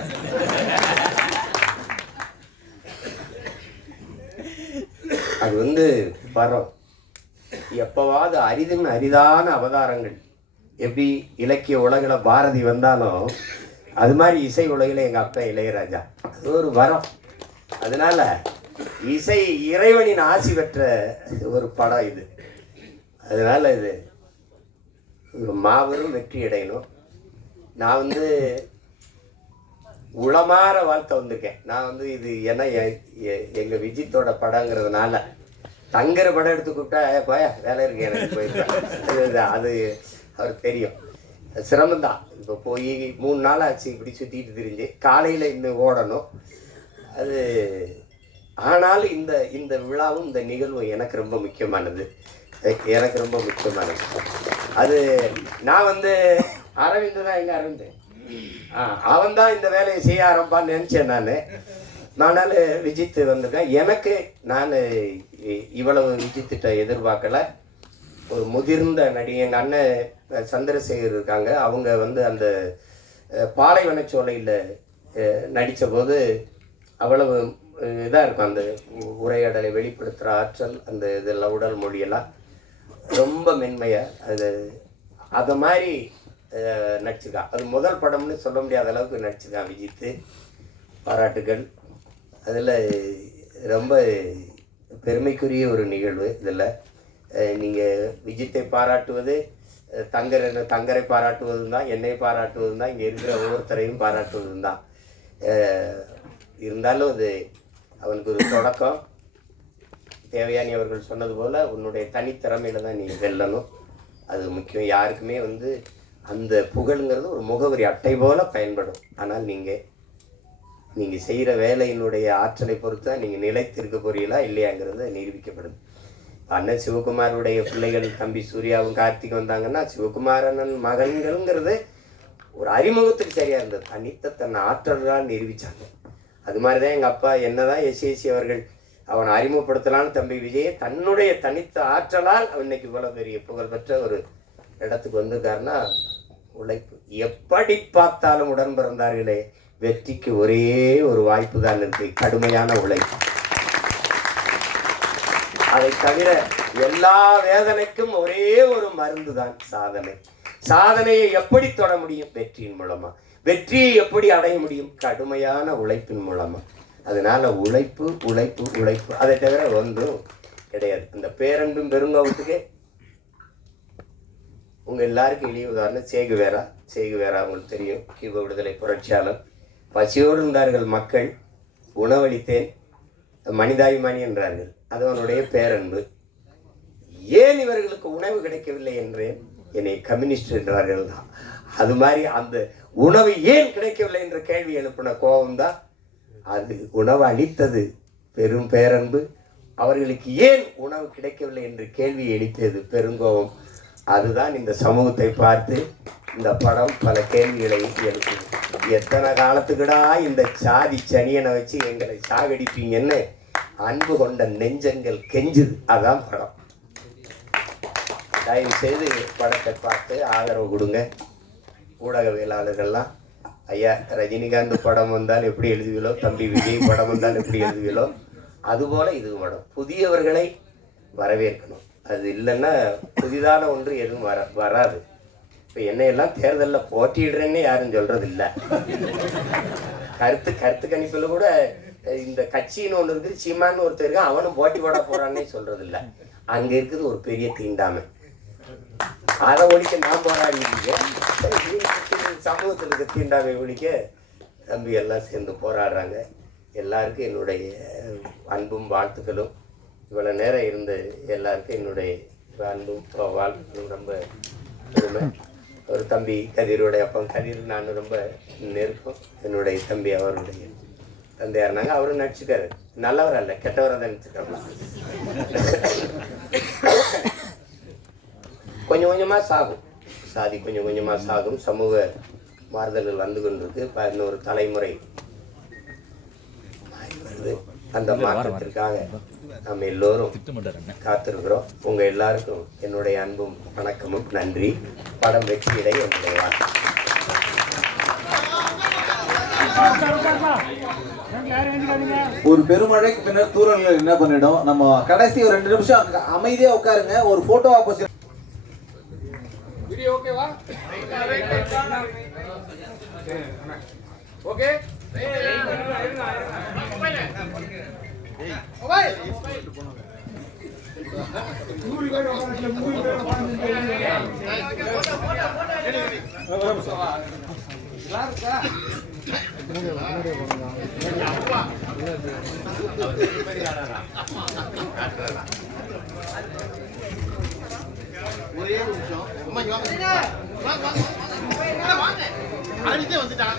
அது வந்து வரும். எப்பவாவது அரிதான அவதாரங்கள். எப்படி இலக்கிய உலகில் பாரதி வந்தாலும் அது மாதிரி இசை உலகில் எங்கள் அப்பா இளையராஜா, அது ஒரு வரம். அதனால இசை இறைவனின் ஆசி பெற்ற ஒரு படம் இது. அதனால இது மாபெரும் வெற்றி அடையணும். நான் வந்து உளமாற வாழ்த்த வந்திருக்கேன். நான் வந்து இது ஏன்னா எங்கள் விஜித்தோட படங்கிறதுனால தங்குற படம் எடுத்து கூப்பிட்டா போயா வேலை இருக்கு எனக்கு போயிருக்கேன். அது அவருக்கு தெரியும். சிரமம்தான். இப்போ போய் 3 நாள் ஆச்சு இப்படி சுற்றிட்டு திரிஞ்சு, காலையில் இன்னும் ஓடணும். அது ஆனாலும் இந்த விழாவும் இந்த நிகழ்வும் எனக்கு ரொம்ப முக்கியமானது. அது நான் வந்து அரவிந்த் தான், எங்க அரவிந்த் அவன் தான் இந்த வேலையை செய்ய ஆரம்பான்னு நினச்சேன் நான். ஆனாலும் விஜித் வந்திருக்கேன். எனக்கு நான் இவ்வளவு விஜித்திட்ட எதிர்பார்க்கல. ஒரு முதிர்ந்த நடிகை எங்கள் அண்ணன் சந்திரசேகர் இருக்காங்க. அவங்க வந்து அந்த பாலைவனச்சோலையில் நடித்த போது அவ்வளவு இதாக இருக்கும். அந்த உரையாடலை வெளிப்படுத்துகிற ஆற்றல், அந்த இதெல்லாம் உடல் மொழியெல்லாம் ரொம்ப மென்மையாக அதை மாதிரி நடிச்சிருக்கான். அது முதல் படம்னு சொல்ல முடியாத அளவுக்கு நடிச்சிருக்கான் விஜித்து. பாராட்டுகள். அதில் ரொம்ப பெருமைக்குரிய ஒரு நிகழ்வு. இதில் நீங்கள் விஜித்தை பாராட்டுவது தங்கரை பாராட்டுவதும் தான், என்னை பாராட்டுவதும் தான், இங்கே இருக்கிற ஒவ்வொருத்தரையும் பாராட்டுவதும் தான். இருந்தாலும் அது அவனுக்கு ஒரு தொடக்கம். தேவயானி அவர்கள் சொன்னது போல் உன்னுடைய தனித்திறமையில் தான் நீ வெல்லணும். அது முக்கியம். யாருக்குமே வந்து அந்த புகழுங்கிறது ஒரு முகவரி அட்டை போல் பயன்படும். ஆனால் நீங்கள் செய்கிற வேலையினுடைய ஆற்றலை பொறுத்து தான் நீங்கள் நிலைத்திருக்க போறீங்களா இல்லையாங்கிறத நிரூபிக்கப்படுது. அண்ணன் சிவகுமாருடைய பிள்ளைகள் தம்பி சூர்யாவும் கார்த்திக் வந்தாங்கன்னா, சிவகுமாரண்ணன் மகன்கள்ங்கிறது ஒரு அறிமுகத்துக்கு சரியாக இருந்தது. தன் ஆற்றல்களால் நிரூபித்தாங்க. அது மாதிரி தான் எங்கள் அப்பா என்னதான் எஸ்ஏசி அவர்கள் அவனை அறிமுகப்படுத்தலான்னு தம்பி விஜயை தன்னுடைய தனித்த ஆற்றலால் இன்னைக்கு இவ்வளோ பெரிய புகழ்பெற்ற ஒரு இடத்துக்கு வந்திருக்காருன்னா உழைப்பு. எப்படி பார்த்தாலும் உடன் பிறந்தார்களே, வெற்றிக்கு ஒரே ஒரு வாய்ப்பு தான் இருக்கு, கடுமையான உழைப்பு. அதை தவிர எல்லா வேதனைக்கும் ஒரே ஒரு மருந்து தான் சாதனை. சாதனையை எப்படி தொட முடியும்? வெற்றியின் மூலமா. வெற்றியை எப்படி அடைய முடியும்? கடுமையான உழைப்பின் மூலமா. அதனால உழைப்பு உழைப்பு உழைப்பு, அதை தவிர ஒன்றும் கிடையாது. அந்த பேரன்பும் பெருங்கோவத்துக்கு உங்க எல்லாருக்கும் எளிய உதாரணம் சேகுவேரா. அவங்களுக்கு தெரியும், கியூபா விடுதலை புரட்சியாளர். பசியோடு இருந்தார்கள் மக்கள், உணவளித்தேன், மனிதாபிமானி என்றார்கள். அது அவனுடைய பேரன்பு. ஏன் இவர்களுக்கு உணவு கிடைக்கவில்லை என்றேன், என்னை கம்யூனிஸ்ட் என்றார்கள் தான். அது மாதிரி அந்த உணவு ஏன் கிடைக்கவில்லை என்ற கேள்வி எழுப்பின கோபம்தான். அது உணவு அளித்தது பெரும் பேரன்பு. அவர்களுக்கு ஏன் உணவு கிடைக்கவில்லை என்று கேள்வி எழுப்பியது பெருங்கோபம். அதுதான் இந்த சமூகத்தை பார்த்து இந்த படம் பல கேள்விகளை எழுப்புது. எத்தனை காலத்துக்குடா இந்த சாதி சனியனை வச்சு எங்களை சாகடிப்பீங்கன்னு அன்பு கொண்ட நெஞ்சங்கள் கெஞ்சுது. அதான் படம். தயவு செய்து படத்தை பார்த்து ஆதரவு கொடுங்க. ஊடகவியலாளர்கள்லாம், ஐயா ரஜினிகாந்த் படம் வந்தால் எப்படி எழுதுவீங்களோ, தம்பி விஜய் படம் வந்தால் எப்படி எழுதுவீங்களோ, அதுபோல் இது படம் புதியவர்களை வரவேற்கணும். அது இல்லைன்னா புதிதான ஒன்று எதுவும் வராது. இப்போ என்னையெல்லாம் தேர்தலில் போட்டியிடுறேன்னு யாரும் சொல்கிறது இல்லை. கருத்து கணிப்பில் கூட இந்த கட்சின்னு ஒன்று இருக்குது, சீமான்னு ஒருத்தர் இருக்கான், அவனும் போட்டி போட போகிறான்னே சொல்கிறது இல்லை. அங்கே இருக்குது ஒரு பெரிய தீண்டாமை. அதை ஒழிக்க நான் போராடிங்க. சமூகத்தில் இருக்க தீண்டாமை ஒழிக்க தம்பி எல்லாம் சேர்ந்து போராடுறாங்க. எல்லாருக்கும் என்னுடைய அன்பும் வாழ்த்துக்களும். இவ்வளோ நேரம் இருந்த எல்லாருக்கும் என்னுடைய அன்பும் வாழ்த்துக்களும். ரொம்ப பெருமை. ஒரு தம்பி கதிரோடைய அப்பா கதிர் நான் ரொம்ப நெருக்கம். என்னுடைய தம்பி அவருடைய தந்தையாருனாங்க. அவரும் நடிச்சுக்காரு. நல்லவர் அல்ல, கெட்டவராக தான் நடிச்சுக்கலாம். கொஞ்சம் கொஞ்சமாக சாகும் சாதி, கொஞ்சம் கொஞ்சமாக சாகும். சமூக மாறுதல்கள் வந்து கொண்டிருக்கு. இன்னொரு தலைமுறை மாறி வருது. அந்த மாற்றத்திற்காக நாம் எல்லோரும் காத்திருக்கிறோம். உங்கள் எல்லாருக்கும் என்னுடைய அன்பும் வணக்கமும் நன்றி. படம் வெற்றியிட என்னுடைய வாழ்க்கை. ஒரு பெருமழைக்கு பின்னர் தூரல்கள் என்ன பண்ணிடும், நம்ம கடைசி ஒரு 2 நிமிஷம் அமைதியா உட்காருங்க. ஒரு போட்டோ ஆப்போசிட் வீடியோ ஓகேவா? ஓகே. ஒரே ஒரு நிமிஷம் அம்மா இங்க வாங்க வாங்க வாங்க வாங்க வாங்க வந்துட்டான்